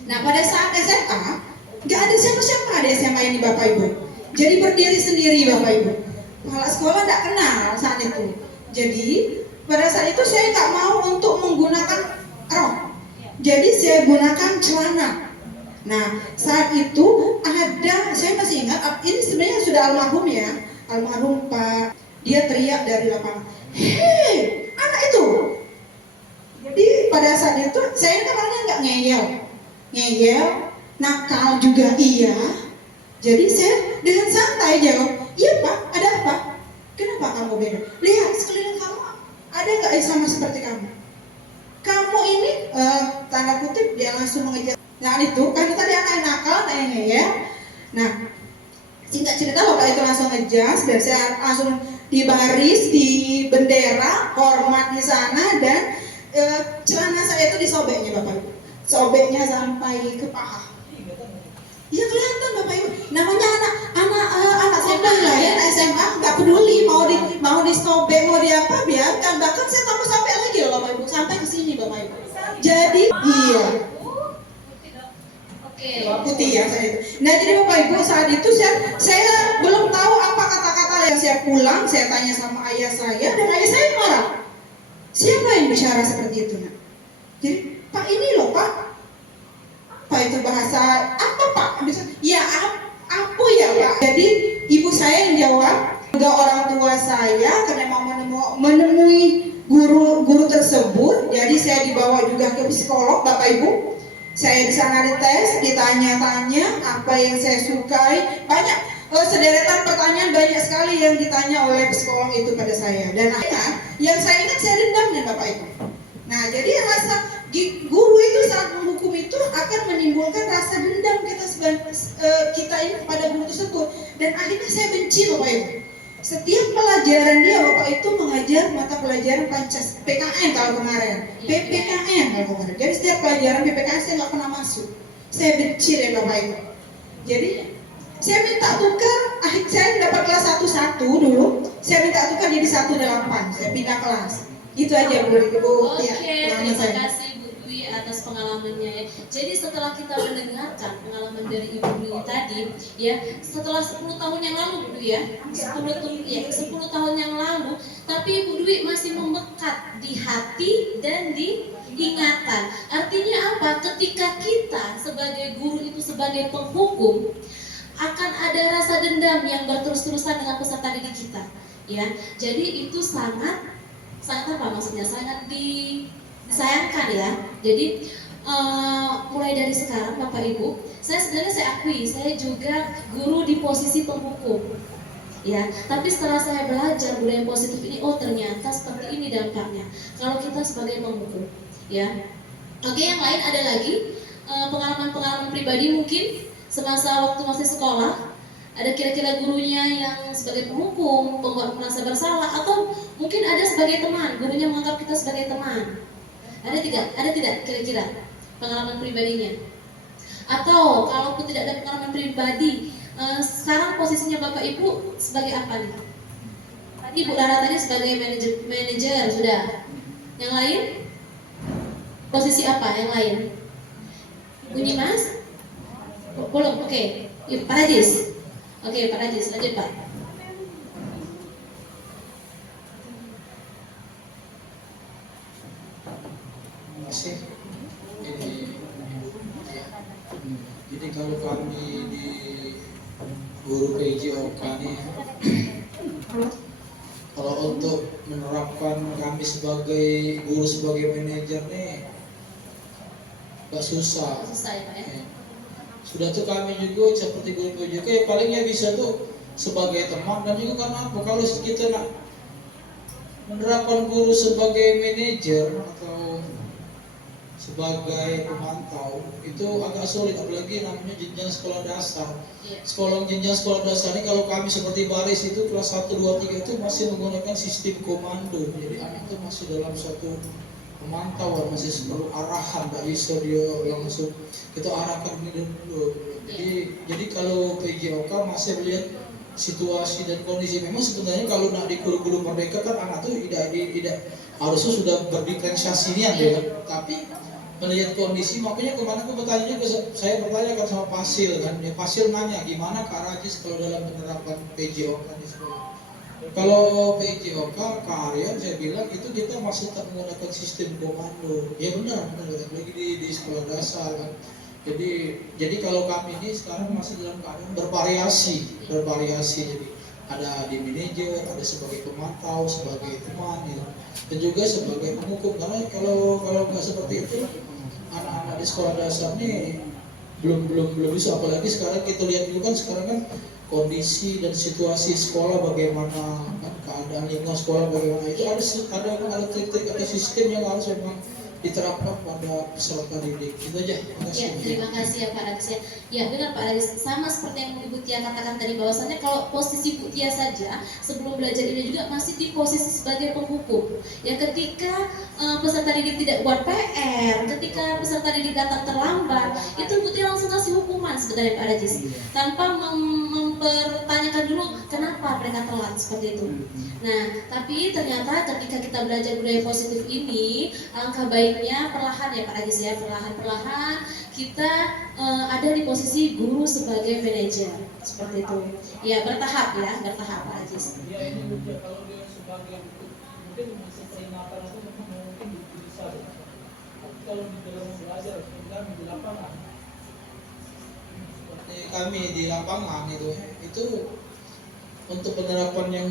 Nah pada saat SMA nggak ada siapa-siapa di SMA ini Bapak Ibu. Jadi berdiri sendiri Bapak Ibu. Kepala sekolah nggak kenal saat itu. Jadi pada saat itu saya nggak mau untuk menggunakan rok. Jadi saya gunakan celana. Nah saat itu ada, saya masih ingat, ini sebenarnya sudah almarhum ya, almarhum Pak. Dia teriak dari lapangan, hei anak itu. Jadi pada saat itu saya kan orangnya nggak ngeyel, nakal juga iya. Jadi saya dengan santai jawab, iya Pak, ada apa? Kenapa kamu beda? Lihat sekeliling kamu, ada nggak yang sama seperti kamu? Kamu ini tanda kutip dia langsung mengejar. Nah itu kan tadi anak nakal, anak yang ngeyel. Nah singkat cerita Bapak itu langsung ngejas dan saya langsung di baris, di bendera, hormat di sana dan celana saya itu disobeknya Bapak Ibu. Sobeknya sampai ke paha. Iya kelihatan Bapak Ibu. Namanya anak SMA lah ya, anak SMA nggak peduli mau disobek mau di apa biarkan. Bahkan saya tambah sampai lagi loh Bapak Ibu, sampai ke sini Bapak Ibu. Jadi iya. Putih ya saya itu. Nah jadi Bapak Ibu saat itu saya belum tahu apa kata-kata yang saya pulang. Saya tanya sama ayah saya dan ayah saya marah. Siapa yang bicara seperti itu? Nah? Jadi Pak ini loh Pak. Pak itu bahasa apa Pak? Ya apa ya Pak? Jadi ibu saya yang jawab. Juga orang tua saya karena mau menemui guru tersebut. Jadi saya dibawa juga ke psikolog Bapak Ibu. Saya di sana dites, ditanya-tanya apa yang saya sukai, banyak sederetan pertanyaan banyak sekali yang ditanya oleh psikolog itu pada saya. Dan akhirnya yang saya ingat saya dendam nih Bapak Ibu. Nah jadi rasa guru itu saat menghukum itu akan menimbulkan rasa dendam kita ini kepada guru tersebut. Dan akhirnya saya benci Bapak Ibu. Setiap pelajaran dia Bapak itu mengajar mata pelajaran PKN kalau kemarin, PPKN kalau kemarin. Jadi setiap pelajaran PPKN saya nggak pernah masuk. Saya benci deh Bapak Ibu. Jadi saya minta tukar, saya dapat kelas 1 dulu. Saya minta tukar jadi 1-8. Saya pindah kelas. Itu aja Bu Ibu. Oke, Ya, terima kasih Bu Dwi atas pengalamannya. Jadi setelah kita mendengarkan pengalaman dari Ibu Dwi tadi, ya setelah 10 tahun yang lalu Bu Dwi ya, 10 tahun yang lalu, tapi Ibu Dwi masih membekat di hati dan di ingatan. Artinya apa? Ketika kita sebagai guru itu sebagai penghukum, akan ada rasa dendam yang berterus-terusan dengan peserta didik kita. Ya, jadi itu sangat apa maksudnya? Sangat disayangkan ya. Jadi mulai dari sekarang Bapak Ibu, saya akui saya juga guru di posisi penghukum. ya. Tapi setelah saya belajar budaya positif ini, oh ternyata seperti ini dampaknya kalau kita sebagai penghukum, ya. Oke, yang lain ada lagi pengalaman-pengalaman pribadi mungkin semasa waktu masih sekolah. Ada kira-kira gurunya yang sebagai penghukum, pembuat merasa bersalah, atau mungkin ada sebagai teman, gurunya menganggap kita sebagai teman. Ada tidak? Ada tidak kira-kira pengalaman pribadinya? Atau kalaupun tidak ada pengalaman pribadi, sekarang posisinya Bapak Ibu sebagai apa nih? Tadi Bu Lara tadi sebagai manajer sudah. Yang lain? Posisi apa yang lain? Bunyi Mas? Belum, oke. Yuk, Pak Rajis. Oke, Pak Rajis, lanjut Pak. Terima kasih. Jadi kalau kami di guru PJOK nih, kalau untuk menerapkan kami sebagai guru sebagai manajer nih, gak susah. Susah ya Pak ya? Sudah tuh kami juga seperti guru PJOK ya palingnya bisa tuh sebagai teman, dan juga karena apa, kalau kita nak menerapkan guru sebagai manajer atau sebagai pemantau itu agak sulit, apalagi namanya jenjang sekolah dasar. Jenjang sekolah dasar ini kalau kami seperti baris itu kelas 1, 2, 3 itu masih menggunakan sistem komando. Jadi anak itu masih dalam suatu pemantauan, masih perlu arahan, tidak bisa dia langsung kita arahkan dulu. Jadi kalau PJOK masih melihat situasi dan kondisi. Memang sebenarnya kalau nak di kurikulum merdeka kan anak itu tidak harusnya sudah berdiferensiasi ini ya, tapi melihat kondisi, makanya kemana aku bertanya, saya bertanyakan sama Pasil kan, ya Pasil nanya gimana Kak Rajis kalau dalam penerapan PJOK di sekolah. Kalau PJOK Kak Aryan saya bilang itu kita masih tak menggunakan sistem komando. Ya benar lagi di sekolah dasar kan. Jadi kalau kami ini sekarang masih dalam keadaan bervariasi. Jadi ada di manajer, ada sebagai pemantau, sebagai teman ya. Dan juga sebagai penghukum, karena kalau nggak seperti itu anak-anak di sekolah dasar nih belum bisa, apalagi sekarang kita lihat dulu kan sekarang kan kondisi dan situasi sekolah bagaimana kan, keadaan lingkungan sekolah bagaimana, itu harus ada trik-trik atau sistem yang harus memang diterapkan pada peserta didik. Itu aja. Ya, terima kasih ya Pak Rajis ya. Ya benar Pak Rajis, sama seperti yang Ibu Tia katakan tadi, bahwasannya kalau posisi Bu Tia saja sebelum belajar ini juga masih di posisi sebagai penghukum. Ya ketika peserta didik tidak buat PR, ketika peserta didik datang terlambat, itu Bu Tia langsung kasih hukuman sebenarnya Pak Rajis, tanpa mempertanyakan dulu kenapa mereka telat seperti itu. Nah, tapi ternyata ketika kita belajar budaya positif ini, alangkah baiknya perlahan ya Pak Rajis ya, perlahan kita ada di posisi guru sebagai manajer seperti itu. Ya bertahap Pak Rajis. Dia ini kalau dia sebagai mungkin sering makan itu mungkin bisa. Tapi kalau di dalam belajar kami di lapangan, seperti kami di lapangan itu untuk penerapan yang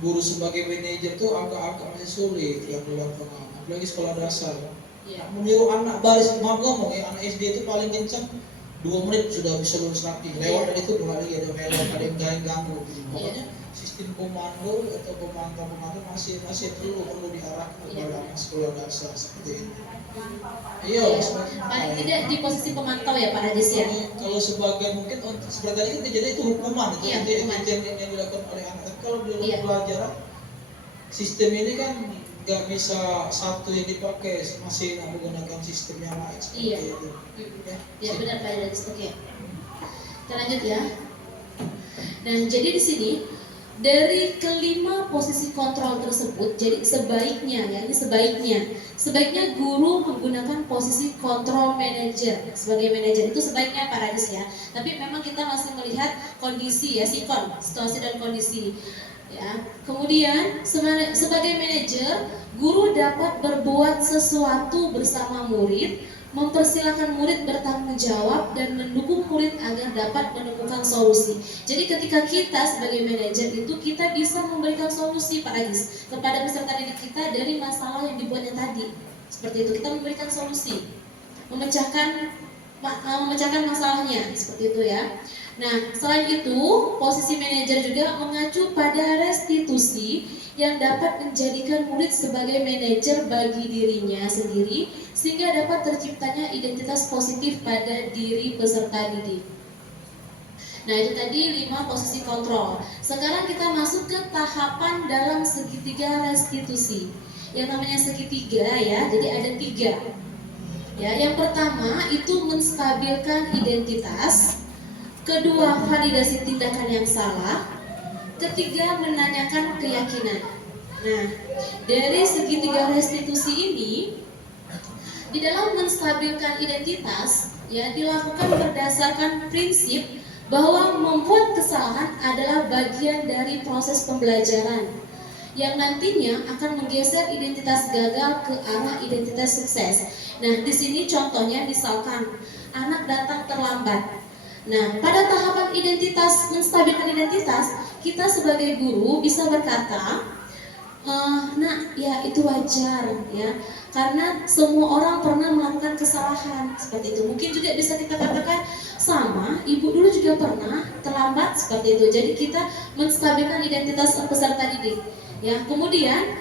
guru sebagai manajer itu agak masih sulit yang di lapangan, apalagi sekolah dasar. Ya. Menyuruh anak baris, maaf ngomong ya, anak SD itu paling kencang 2 menit sudah bisa lulus rapi. Lewat dari itu lagi ada melon, ada yang ganggu. Makanya sistem komando atau pemantau masih perlu diarahkan kepada anak sekolah dasar seperti itu. Iya, paling tidak di posisi pemantau ya Pak Rajis ya. Kalau sebagai mungkin seperti tadi kan kejadian itu hukuman itu yang dilakukan oleh anak. Tapi kalau di dalam pelajaran sistem ini kan nggak bisa satu yang dipakai, masih menggunakan sistem yang lain seperti itu. Ya benar Pak Rajis. Oke. Kita lanjut ya. Nah jadi di sini dari kelima posisi kontrol tersebut, jadi sebaiknya guru menggunakan posisi kontrol manajer sebagai manajer, itu sebaiknya Pak Rajis ya. Tapi memang kita masih melihat kondisi ya, situasi dan kondisi. Ya. Kemudian sebagai manajer, guru dapat berbuat sesuatu bersama murid, mempersilahkan murid bertanggung jawab dan mendukung murid agar dapat menemukan solusi. Jadi ketika kita sebagai manajer itu kita bisa memberikan solusi Pak Rajis kepada peserta didik kita dari masalah yang dibuatnya tadi. Seperti itu, kita memberikan solusi, memecahkan masalahnya seperti itu ya. Nah, selain itu, posisi manajer juga mengacu pada restitusi yang dapat menjadikan murid sebagai manajer bagi dirinya sendiri sehingga dapat terciptanya identitas positif pada diri peserta didik. Nah, itu tadi 5 posisi kontrol. Sekarang kita masuk ke tahapan dalam segitiga restitusi. Yang namanya segitiga ya, jadi ada 3. Ya, yang pertama itu menstabilkan identitas, kedua validasi tindakan yang salah, ketiga menanyakan keyakinan. Nah, dari segitiga restitusi ini di dalam menstabilkan identitas ya dilakukan berdasarkan prinsip bahwa membuat kesalahan adalah bagian dari proses pembelajaran yang nantinya akan menggeser identitas gagal ke arah identitas sukses. Nah, di sini contohnya misalkan anak datang terlambat. Nah, pada tahapan identitas, menstabilkan identitas, kita sebagai guru bisa berkata, nah, ya itu wajar ya, karena semua orang pernah melakukan kesalahan seperti itu. Mungkin juga bisa kita katakan sama, ibu dulu juga pernah terlambat seperti itu. Jadi kita menstabilkan identitas peserta didik. Ya, kemudian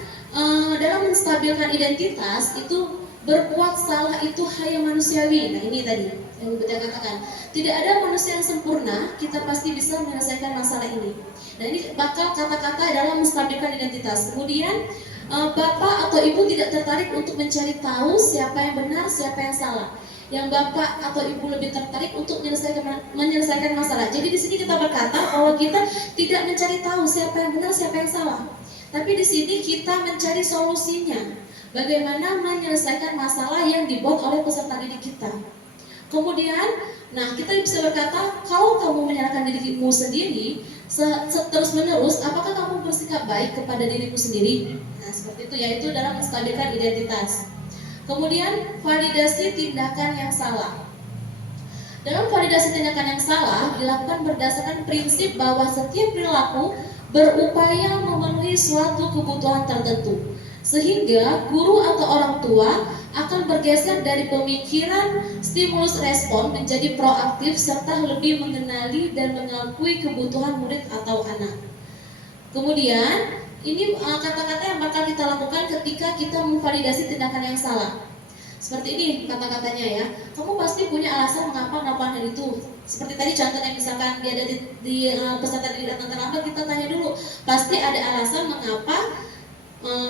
dalam menstabilkan identitas itu berbuat salah itu hanya manusiawi. Nah, ini tadi yang kita katakan, tidak ada manusia yang sempurna, kita pasti bisa menyelesaikan masalah ini. Nah, ini bakal kata-kata dalam menstabilkan identitas. Kemudian bapak atau ibu tidak tertarik untuk mencari tahu siapa yang benar, siapa yang salah. Yang bapak atau ibu lebih tertarik untuk menyelesaikan masalah. Jadi di sini kita berkata bahwa kita tidak mencari tahu siapa yang benar, siapa yang salah. Tapi di sini kita mencari solusinya. Bagaimana menyelesaikan masalah yang dibuat oleh peserta didik kita. Kemudian, nah kita bisa berkata, kalau kamu menyalahkan dirimu sendiri terus menerus, apakah kamu bersikap baik kepada dirimu sendiri? Nah, seperti itu, yaitu dalam menstabilkan identitas. Kemudian, validasi tindakan yang salah. Dalam validasi tindakan yang salah dilakukan berdasarkan prinsip bahwa setiap perilaku berupaya memenuhi suatu kebutuhan tertentu, sehingga guru atau orang tua akan bergeser dari pemikiran stimulus respon menjadi proaktif serta lebih mengenali dan mengakui kebutuhan murid atau anak. Kemudian ini kata-kata yang bakal kita lakukan ketika kita memvalidasi tindakan yang salah. Seperti ini kata-katanya ya. Kamu pasti punya alasan mengapa melakukan hal itu. Seperti tadi contohnya misalkan dia ada di peserta didik datang terlambat, kita tanya dulu. Pasti ada alasan mengapa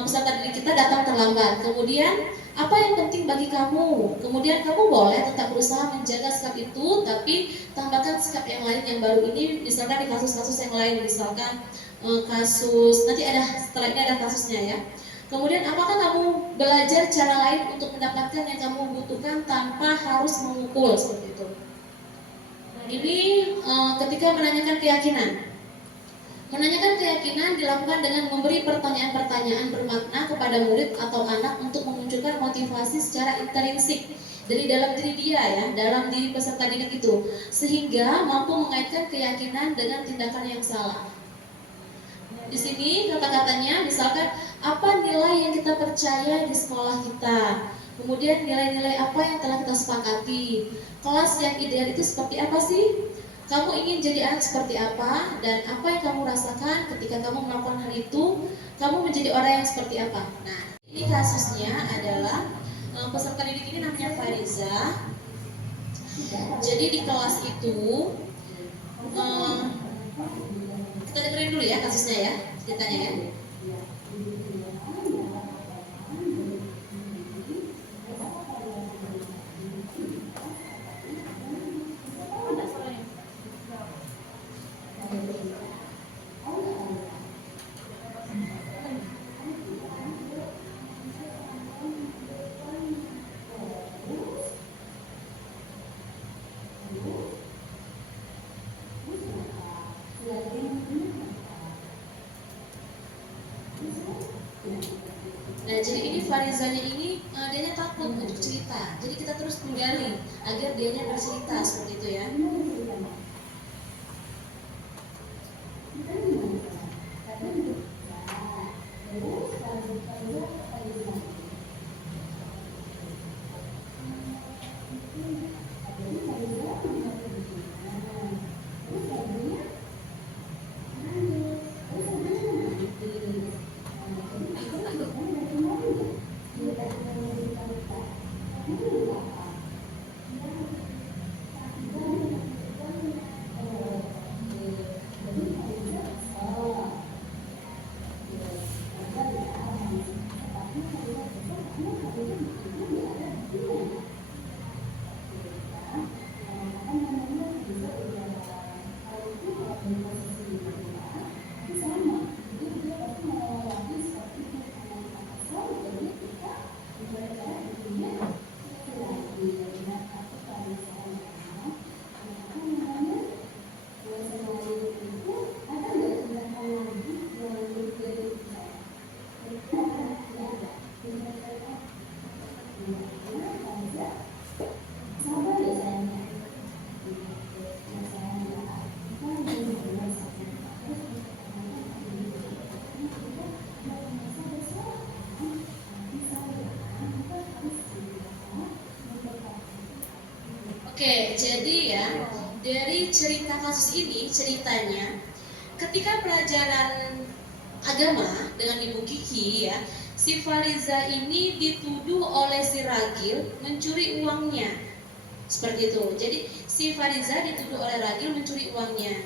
peserta didik kita datang terlambat. Kemudian apa yang penting bagi kamu? Kemudian kamu boleh tetap berusaha menjaga sikap itu, tapi tambahkan sikap yang lain yang baru ini. Misalkan di kasus-kasus yang lain, misalkan kasus nanti ada setelah ini ada kasusnya ya. Kemudian apakah kamu belajar cara lain untuk mendapatkan yang kamu butuhkan tanpa harus memukul seperti itu. Nah, ini ketika menanyakan keyakinan. Menanyakan keyakinan dilakukan dengan memberi pertanyaan-pertanyaan bermakna kepada murid atau anak untuk memunculkan motivasi secara intrinsik dari dalam diri dia ya, dalam diri peserta didik itu, sehingga mampu mengaitkan keyakinan dengan tindakan yang salah. Di sini kata-katanya misalkan apa nilai yang kita percaya di sekolah kita, kemudian nilai-nilai apa yang telah kita sepakati, kelas yang ideal itu seperti apa sih? Kamu ingin jadi anak seperti apa, dan apa yang kamu rasakan ketika kamu melakukan hal itu, kamu menjadi orang yang seperti apa. Nah, ini kasusnya adalah peserta didik ini namanya Fariza. Jadi di kelas itu kita dengerin dulu ya kasusnya ya, ceritanya ya. Nah, jadi ini Farizanya ini dianya takut untuk cerita. Jadi kita terus menggali agar dianya bercerita seperti itu ya. Oke, jadi ya dari cerita kasus ini ceritanya ketika pelajaran agama dengan Ibu Kiki ya, si Fariza ini dituduh oleh si Ragil mencuri uangnya. Seperti itu. Jadi si Fariza dituduh oleh Ragil mencuri uangnya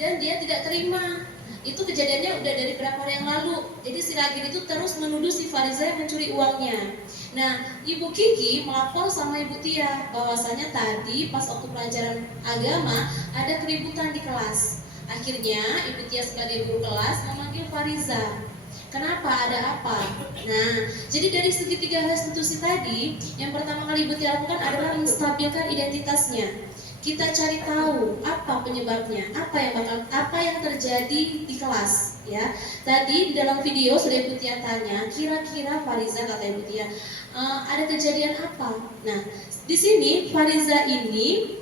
dan dia tidak terima. Itu kejadiannya udah dari berapa hari yang lalu. Jadi si Ragil itu terus menuduh si Fariza yang mencuri uangnya. Nah, Ibu Kiki melapor sama Ibu Tia bahwasanya tadi pas waktu pelajaran agama ada keributan di kelas. Akhirnya Ibu Tia sebagai guru kelas memanggil Fariza. Kenapa? Ada apa? Nah, jadi dari segi 3 restitusi tadi, yang pertama kali Ibu Tia lakukan adalah menstabilkan identitasnya. Kita cari tahu apa penyebabnya, apa yang terjadi di kelas, ya. Tadi di dalam video sudah Ibu Tia tanya, kira-kira Fariza, kata Ibu Tia, ada kejadian apa? Nah, di sini Fariza ini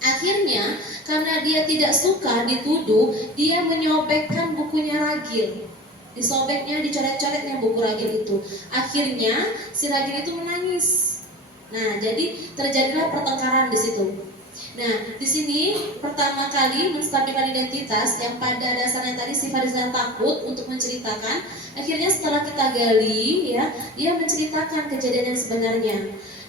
akhirnya karena dia tidak suka dituduh, dia menyobekkan bukunya Ragil. Disobeknya, dicoret-coretnya buku Ragil itu. Akhirnya si Ragil itu menangis. Nah, jadi terjadilah pertengkaran di situ. Nah, di sini pertama kali menstabilkan identitas yang pada dasarnya tadi si Fariza takut untuk menceritakan. Akhirnya setelah kita gali, ya, dia menceritakan kejadian yang sebenarnya.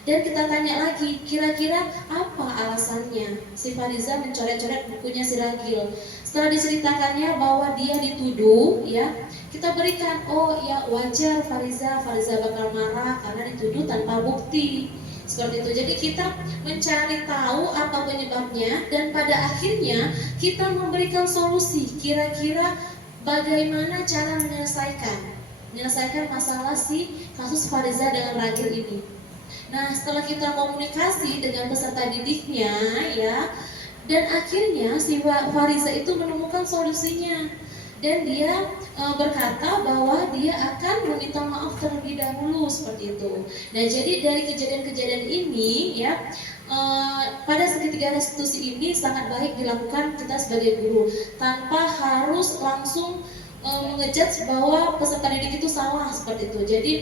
Dan kita tanya lagi, kira-kira apa alasannya si Fariza mencoret-coret bukunya si Ragil? Setelah diceritakannya bahwa dia dituduh, ya, kita berikan, oh ya wajar Fariza bakal marah karena dituduh tanpa bukti. Seperti itu. Jadi kita mencari tahu apa penyebabnya dan pada akhirnya kita memberikan solusi. Kira-kira bagaimana cara menyelesaikan masalah si kasus Fariza dengan Ragil ini. Nah, setelah kita komunikasi dengan peserta didiknya, ya, dan akhirnya si Fariza itu menemukan solusinya. Dan dia berkata bahwa dia akan meminta maaf terlebih dahulu, seperti itu. Nah, jadi dari kejadian-kejadian ini, ya, pada segitiga restitusi ini sangat baik dilakukan kita sebagai guru tanpa harus langsung mengejudge bahwa peserta didik itu salah, seperti itu. Jadi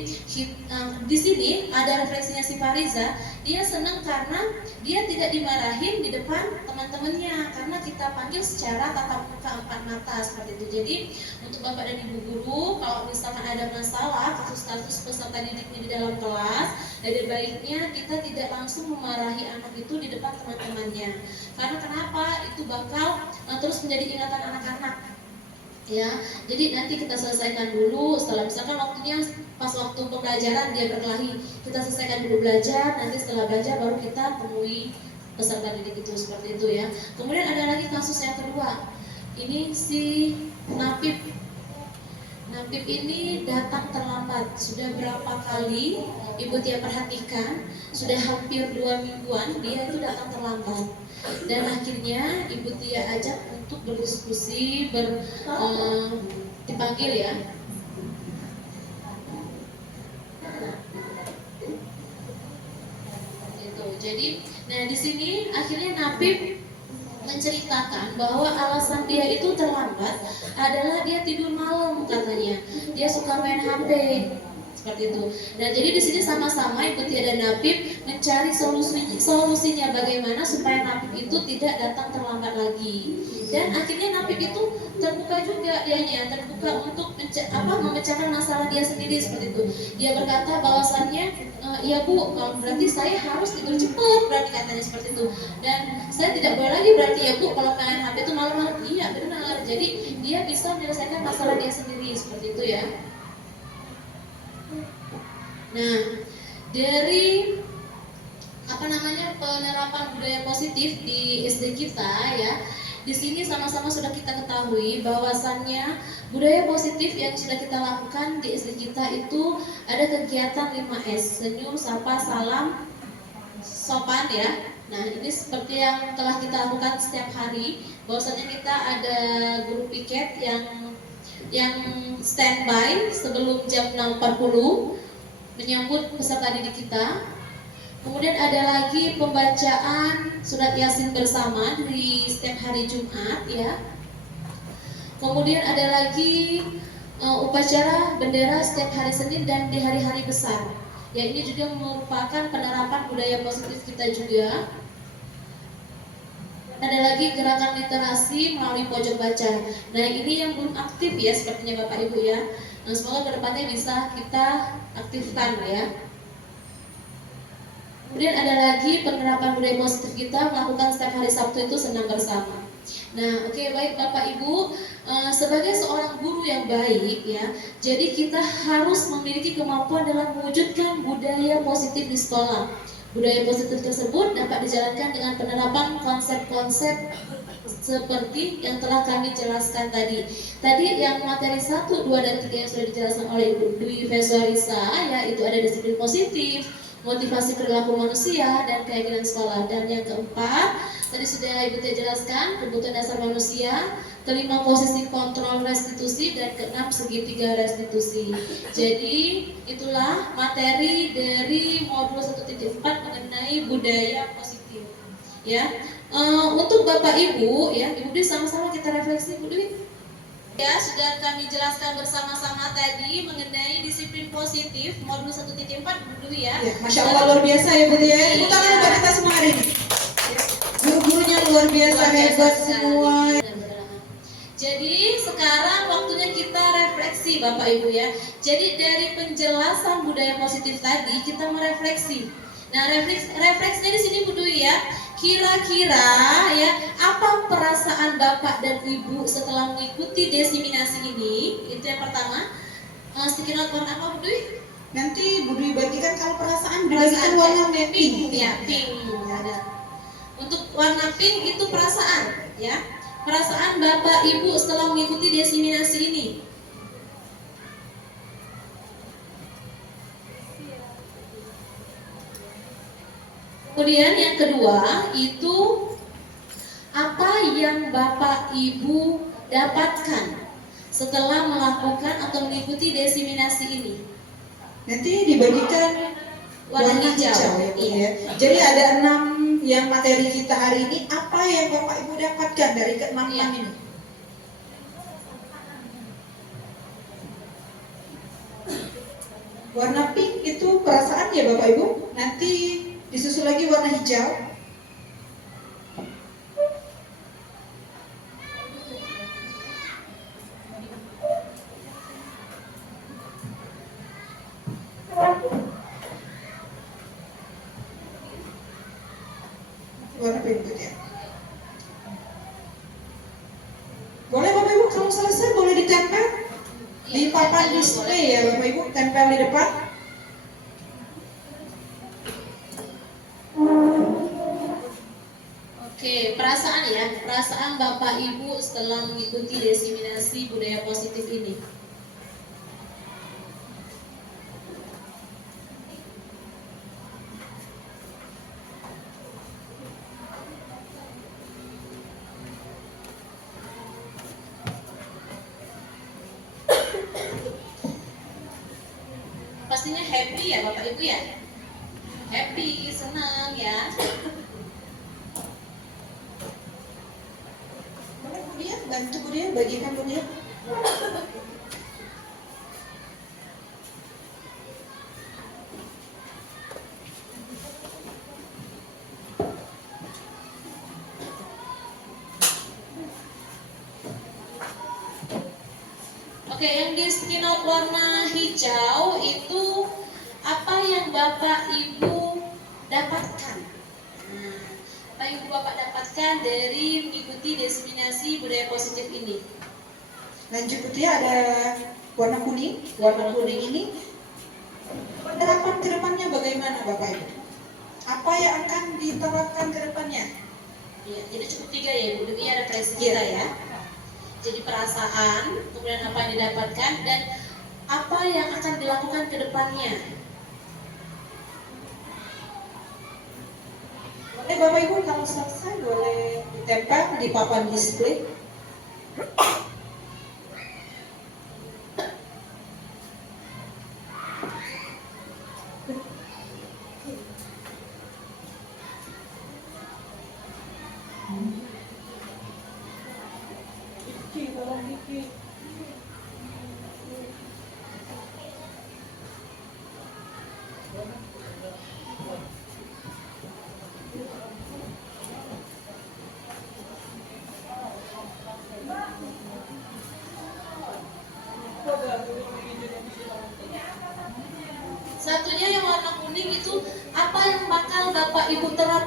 di sini ada referensinya si Fariza, dia senang karena dia tidak dimarahin di depan teman-temannya karena kita panggil secara tatap muka 4 mata, seperti itu. Jadi untuk Bapak dan Ibu guru, kalau misalkan ada masalah kasus-kasus peserta didiknya di dalam kelas, dari baiknya kita tidak langsung memarahi anak itu di depan teman-temannya. Karena kenapa? Itu bakal terus menjadi ingatan anak-anak. Ya, jadi nanti kita selesaikan dulu. Setelah misalkan waktunya pas waktu pembelajaran dia berkelahi, kita selesaikan dulu belajar. Nanti setelah belajar baru kita temui peserta didik itu, seperti itu ya. Kemudian ada lagi kasus yang kedua. Ini si Napib. Napib ini datang terlambat. Sudah berapa kali Ibu Tia perhatikan, sudah hampir 2 mingguan dia itu datang terlambat. Dan akhirnya Ibu Tia ajak untuk berdiskusi, dipanggil ya. Gitu. Jadi, nah di sini akhirnya Napib menceritakan bahwa alasan dia itu terlambat adalah dia tidur malam katanya. Dia suka main HP. Seperti itu. Nah, jadi di sini sama-sama Ibu Tia dan Napib mencari solusinya bagaimana supaya Napib itu tidak datang terlambat lagi. Dan akhirnya Napib itu terbuka juga dianya, terbuka untuk memecahkan masalah dia sendiri, seperti itu. Dia berkata bahwasannya, ya Bu, kalau berarti saya harus tidur cepat, berarti katanya seperti itu. Dan saya tidak boleh lagi berarti ya Bu kalau main HP itu malam-malam. Iya benar. Jadi dia bisa menyelesaikan masalah dia sendiri, seperti itu ya. Nah, dari penerapan budaya positif di SD kita ya, di sini sama-sama sudah kita ketahui bahwasannya budaya positif yang sudah kita lakukan di SD kita itu ada kegiatan 5S, senyum, sapa, salam, sopan ya. Nah, ini seperti yang telah kita lakukan setiap hari, bahwasanya kita ada guru piket yang standby sebelum jam 6.40 menyambut peserta didik kita. Kemudian ada lagi pembacaan surat Yasin bersama di setiap hari Jumat ya. Kemudian ada lagi upacara bendera setiap hari Senin dan di hari-hari besar. Ya, ini juga merupakan penerapan budaya positif kita juga. ada lagi gerakan literasi melalui pojok baca. Nah ini yang belum aktif ya sepertinya Bapak Ibu ya. Nah semoga kedepannya bisa kita aktifkan ya. Kemudian ada lagi penerapan budaya positif kita melakukan setiap hari Sabtu itu senam bersama. Nah, oke, baik Bapak Ibu, sebagai seorang guru yang baik ya, jadi kita harus memiliki kemampuan dalam mewujudkan budaya positif di sekolah. Budaya positif tersebut dapat dijalankan dengan penerapan konsep-konsep seperti yang telah kami jelaskan tadi. Tadi yang materi 1, 2, dan 3 yang sudah dijelaskan oleh Ibu Dwi Fesuarisa, yaitu ada disiplin positif, motivasi perilaku manusia, dan keyakinan sekolah. Dan yang keempat, tadi sudah Ibu Tia jelaskan, kebutuhan dasar manusia. Kelima, posisi kontrol restitusi, dan keenam, segitiga restitusi. Jadi itulah materi dari modul 1.4 mengenai budaya positif. Ya, untuk Bapak Ibu, ya, Ibu Dwi sama-sama kita refleksi, Bu Dwi. Ya, sudah kami jelaskan bersama-sama tadi mengenai disiplin positif modul 1.4 Bu Dwi ya. Ya, Masya Allah luar biasa ya Bu ya. Tepuk tangan buat kita semua hari ini. Guru-gurunya luar biasa, hebat semua. Jadi sekarang waktunya kita refleksi Bapak Ibu ya. Jadi dari penjelasan budaya positif tadi kita merefleksi. Nah refleksinya di sini Bu Dwi ya. Kira-kira ya apa perasaan Bapak dan Ibu setelah mengikuti desiminasi ini? Itu yang pertama. Sticky note warna apa Bu Dwi? Nanti Bu Dwi bagikan kalau perasaan dibagikan warna pink. Ya pink. Ada. Untuk warna pink itu perasaan ya. Perasaan Bapak Ibu setelah mengikuti desiminasi ini. Kemudian yang kedua itu apa yang Bapak Ibu dapatkan setelah melakukan atau mengikuti desiminasi ini? Nanti dibagikan warna hijau ya Bu ya. Jadi ada 6 yang materi kita hari ini. Apa yang Bapak Ibu dapatkan dari ke-6 ini? Warna pink itu perasaan ya Bapak Ibu. Nanti disusul lagi warna hijau. Warna berikutnya. Boleh Bapak Ibu kalau selesai boleh ditempel di papan display ya Bapak Ibu, tempel di depan. Oke, perasaan ya, perasaan Bapak Ibu setelah mengikuti desiminasi budaya positif ini. Pastinya happy ya Bapak Ibu ya. Happy, senang ya. Boleh Bu Dia, bantu Bu Dia, bagikan Bu Dia. Oke, yang di sticky note warna hijau itu apa yang Bapak Ibu dapatkan? Nah, apa yang Bapak dapatkan dari mengikuti desiminasi budaya positif ini? Lanjut Bu Dia, ada warna kuning. Warna kuning ini harapan ke depannya bagaimana Bapak Ibu? Apa yang akan diterapkan ke depannya? Ya, jadi cukup 3 ya Bu, ini ada refleksi kita ya. Jadi perasaan, kemudian apa yang didapatkan, dan apa yang akan dilakukan ke depannya. Boleh Bapak Ibu kalau selesai boleh ditempel di papan display.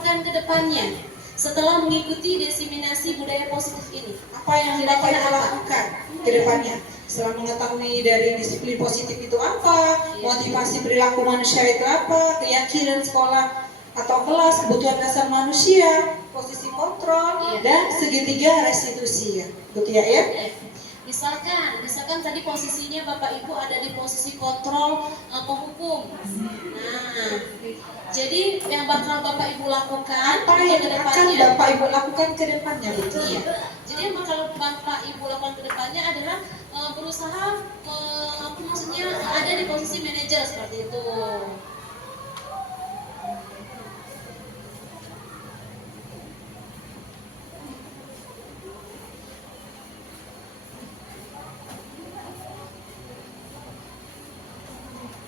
lakukan ke depannya setelah mengikuti diseminasi budaya positif ini? Apa yang Bapak Ibu lakukan ke depannya? Setelah mengetahui dari disiplin positif itu apa, motivasi perilaku manusia itu apa, keyakinan sekolah atau kelas, kebutuhan dasar manusia, posisi kontrol, dan segitiga restitusi ya, betul ya? Misalkan tadi posisinya Bapak Ibu ada di posisi kontrol penghukum. Nah, jadi yang bakal Bapak Ibu lakukan Apa yang akan Bapak Ibu lakukan ke depannya? Betul. Iya. Jadi yang bakal Bapak Ibu lakukan ke depannya adalah berusaha maksudnya ada di posisi manajer seperti itu.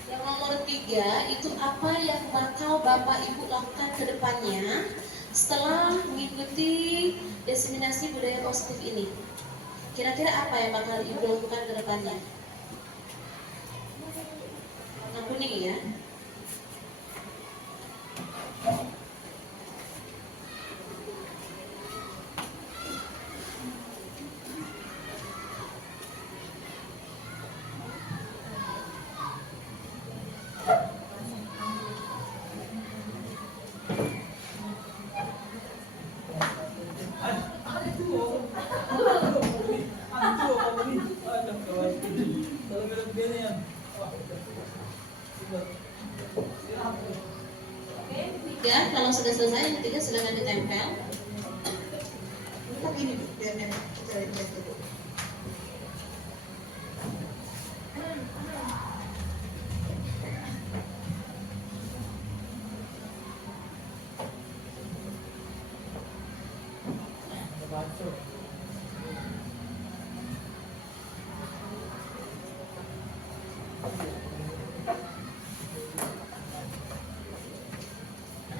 Yang nomor 3 itu apa yang bakal Bapak Ibu lakukan ke depannya setelah mengikuti diseminasi budaya positif ini? Kira-kira apa yang bakal Ibu lakukan ke depannya? Warna kuning ya. Tiga, kalau sudah selesai yang ketiga silakan ditempel. Ini Bu, biar nenek kita lihat dulu.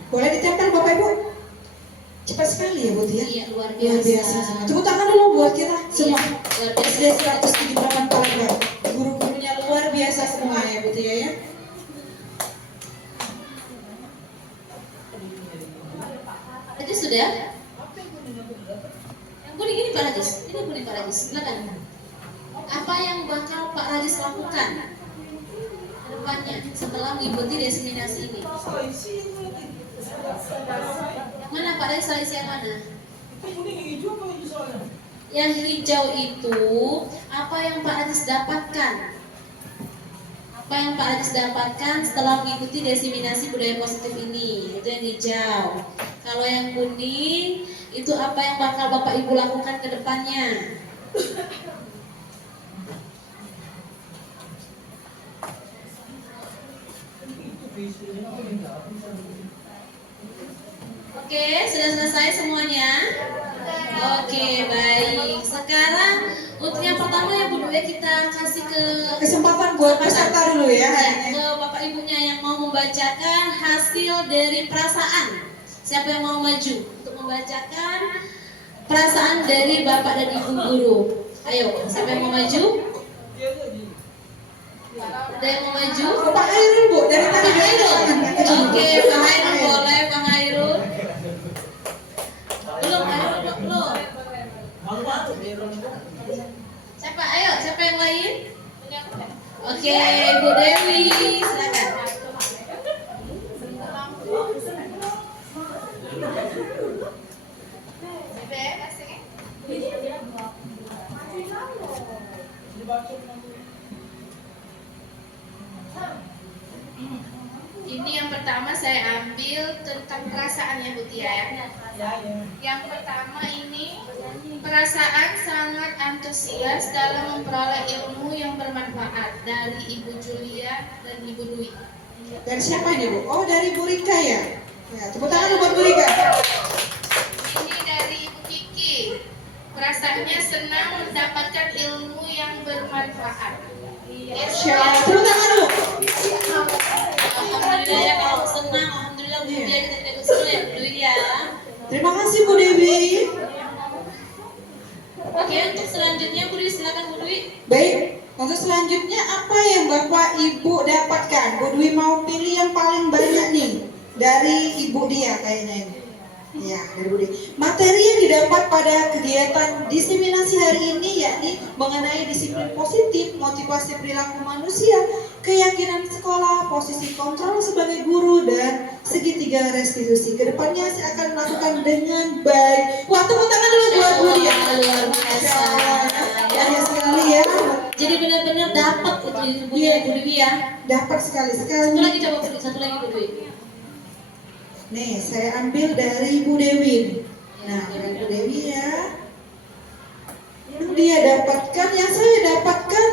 Boleh ditempel Bapak Ibu? Cepat sekali ya Bu ya? Iya, luar Luar biasa. biasa. Tepuk tangan dulu buat kita semua. Luar biasa. SD 178 Palembang. Guru-gurunya luar biasa semua ya Bu ya. Tadi sudah? Yang kuning ini Pak Rajis. Ini kuning Pak Rajis. Silakan. Apa yang bakal Pak Rajis lakukan ke depannya setelah mengikuti diseminasi ini? Yang mana Pak Rajis, salisi yang mana? Yang hijau itu apa yang Pak Rajis dapatkan? Apa yang Pak Rajis dapatkan setelah mengikuti diseminasi budaya positif ini? Itu yang hijau. Kalau yang kuning itu apa yang bakal Bapak Ibu lakukan ke depannya? Oke, sudah selesai semuanya? Oke, baik. Sekarang untuk yang pertama ya Bu Dwi, kita kasih Kesempatan buat peserta dulu ya hari ini. ke Bapak Ibunya yang mau membacakan hasil dari perasaan. Siapa yang mau maju untuk membacakan perasaan dari Bapak dan Ibu guru? Ayo, siapa yang mau maju? Ada yang mau maju? Pak Hairul Bu, dari tadi Pak Hairul. Oke, Pak Hairul boleh, Pak Hairul. Belum, belum. Siapa? Ayo, siapa yang lain? Oke, Ibu Dewi, silakan. Ini yang pertama saya ambil tentang perasaan ya Bu Tia ya. Yang pertama ini perasaan sangat antusias dalam memperoleh ilmu yang bermanfaat dari Ibu Julia dan Ibu Dwi. Dari siapa ini Bu? Oh dari Bu Rika ya? Ya, tepuk tangan buat Bu Rika. Ini dari Ibu Kiki. Perasaannya senang mendapatkan ilmu yang bermanfaat. Tepuk tangan dulu. Alhamdulillah ya, kalau senang, alhamdulillah Bu Dia kita tidak kesulitan ya Bu Dwi ya. Terima kasih Bu Dewi. Oke, untuk selanjutnya Bu Dwi silakan Bu Dwi. Baik, untuk selanjutnya apa yang Bapak Ibu dapatkan? Bu Dwi mau pilih yang paling banyak nih dari Ibu dia kayaknya ini. Ya, dari Budi. Materi yang didapat pada kegiatan diseminasi hari ini yakni mengenai disiplin positif, motivasi perilaku manusia, keyakinan sekolah, posisi kontrol sebagai guru, dan segitiga restitusi. Kedepannya saya akan melakukan dengan baik. Wah, tepuk tangan dulu buat Budi ya. Luar biasa. Banyak sekali ya. Jadi benar-benar dapat itu Bu Dewi ya. Dapat sekali. Satu lagi coba Bu, satu lagi Bu Dewi. Nih, saya ambil dari Bu Dewi. Nah, dari Bu Dewi ya. Yang dia dapatkan, yang saya dapatkan,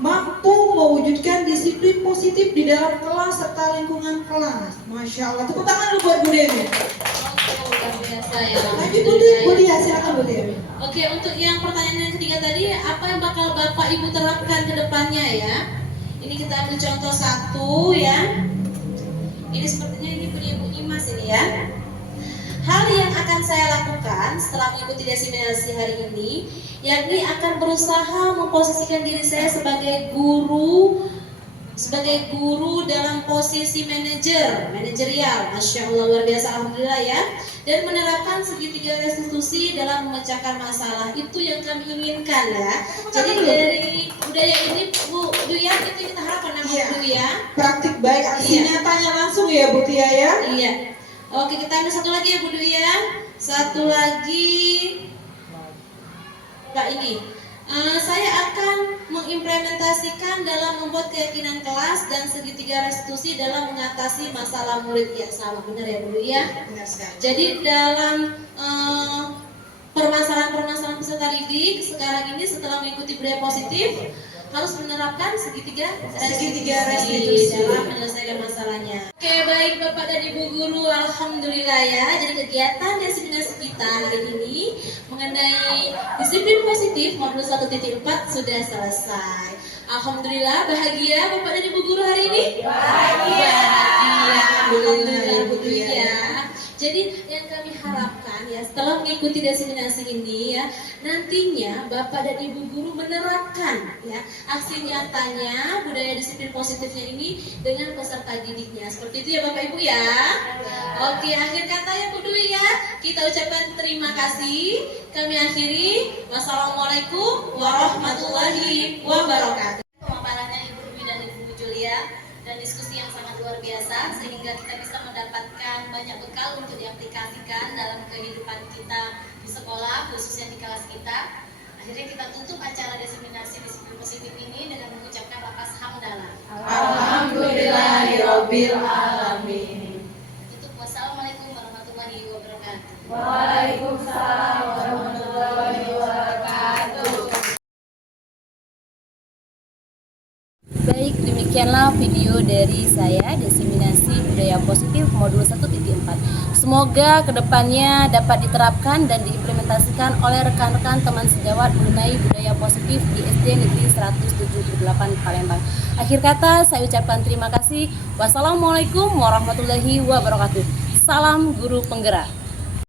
mampu mewujudkan disiplin positif di dalam kelas serta lingkungan kelas. Masya Allah, tepuk tangan dulu buat Bu Dewi. Luar biasa ya. Lanjut Bu Dia, silakan Bu Dewi. Oke, untuk yang pertanyaan yang ketiga tadi, apa yang bakal Bapak Ibu terapkan ke depannya ya? Ini kita ambil contoh satu ya. Ini sepertinya ini punya Bu Imas ini ya. Hal yang akan saya lakukan setelah mengikuti diseminasi hari ini, yakni akan berusaha memposisikan diri saya sebagai guru dalam posisi manajerial, Masya Allah, luar biasa, Alhamdulillah ya, dan menerapkan segitiga restitusi dalam memecahkan masalah. Itu yang kami inginkan ya. Jadi dari budaya ini Bu Duya, itu kita harapkan nama Bu Duya. Praktik baik, aksi nyatanya langsung ya Bu Tia ya. Iya. Oke, kita ambil satu lagi ya Bu Duya. Satu lagi Pak ini. Saya akan mengimplementasikan dalam membuat keyakinan kelas dan segitiga restitusi dalam mengatasi masalah murid. Ya, salah benar ya Bu Duya. Benar sekali. Jadi dalam permasalahan-permasalahan peserta didik sekarang ini setelah mengikuti budaya positif harus menerapkan segitiga restitusi dalam menyelesaikan masalahnya. Oke, baik Bapak dan Ibu guru, alhamdulillah ya. Jadi kegiatan diseminasi kita hari ini mengenai disiplin positif modul 1.4 sudah selesai. Alhamdulillah, bahagia Bapak dan Ibu guru hari ini? Bahagia. Alhamdulillah Bu ya. Jadi yang kami harapkan ya, setelah mengikuti diseminasi ini ya, nantinya Bapak dan Ibu guru menerapkan ya aksi nyatanya budaya disiplin positifnya ini dengan peserta didiknya. Seperti itu ya Bapak Ibu ya. Oke, akhir kata ya Bu Dwi ya, kita ucapkan terima kasih. Kami akhiri. Wassalamualaikum warahmatullahi wabarakatuh. Pemaparannya Ibu Dwi dan Ibu Julia dan diskusi yang sangat luar biasa sehingga kita bisa mendapatkan banyak bekal untuk diaplikasikan dalam kehidupan kita di sekolah, khususnya di kelas kita. Akhirnya kita tutup acara diseminasi disiplin positif ini dengan mengucapkan lafaz hamdalah. Alhamdulillahirabbil alamin. Tutup. Wassalamualaikum warahmatullahi wabarakatuh. Waalaikumsalam warahmatullahi wabarakatuh. Baik, demikianlah video dari saya diseminasi budaya positif modul 1.4. Semoga kedepannya dapat diterapkan dan diimplementasikan oleh rekan-rekan teman sejawat mengenai budaya positif di SD Negeri 178 Palembang. Akhir kata saya ucapkan terima kasih. Wassalamualaikum warahmatullahi wabarakatuh. Salam guru penggerak.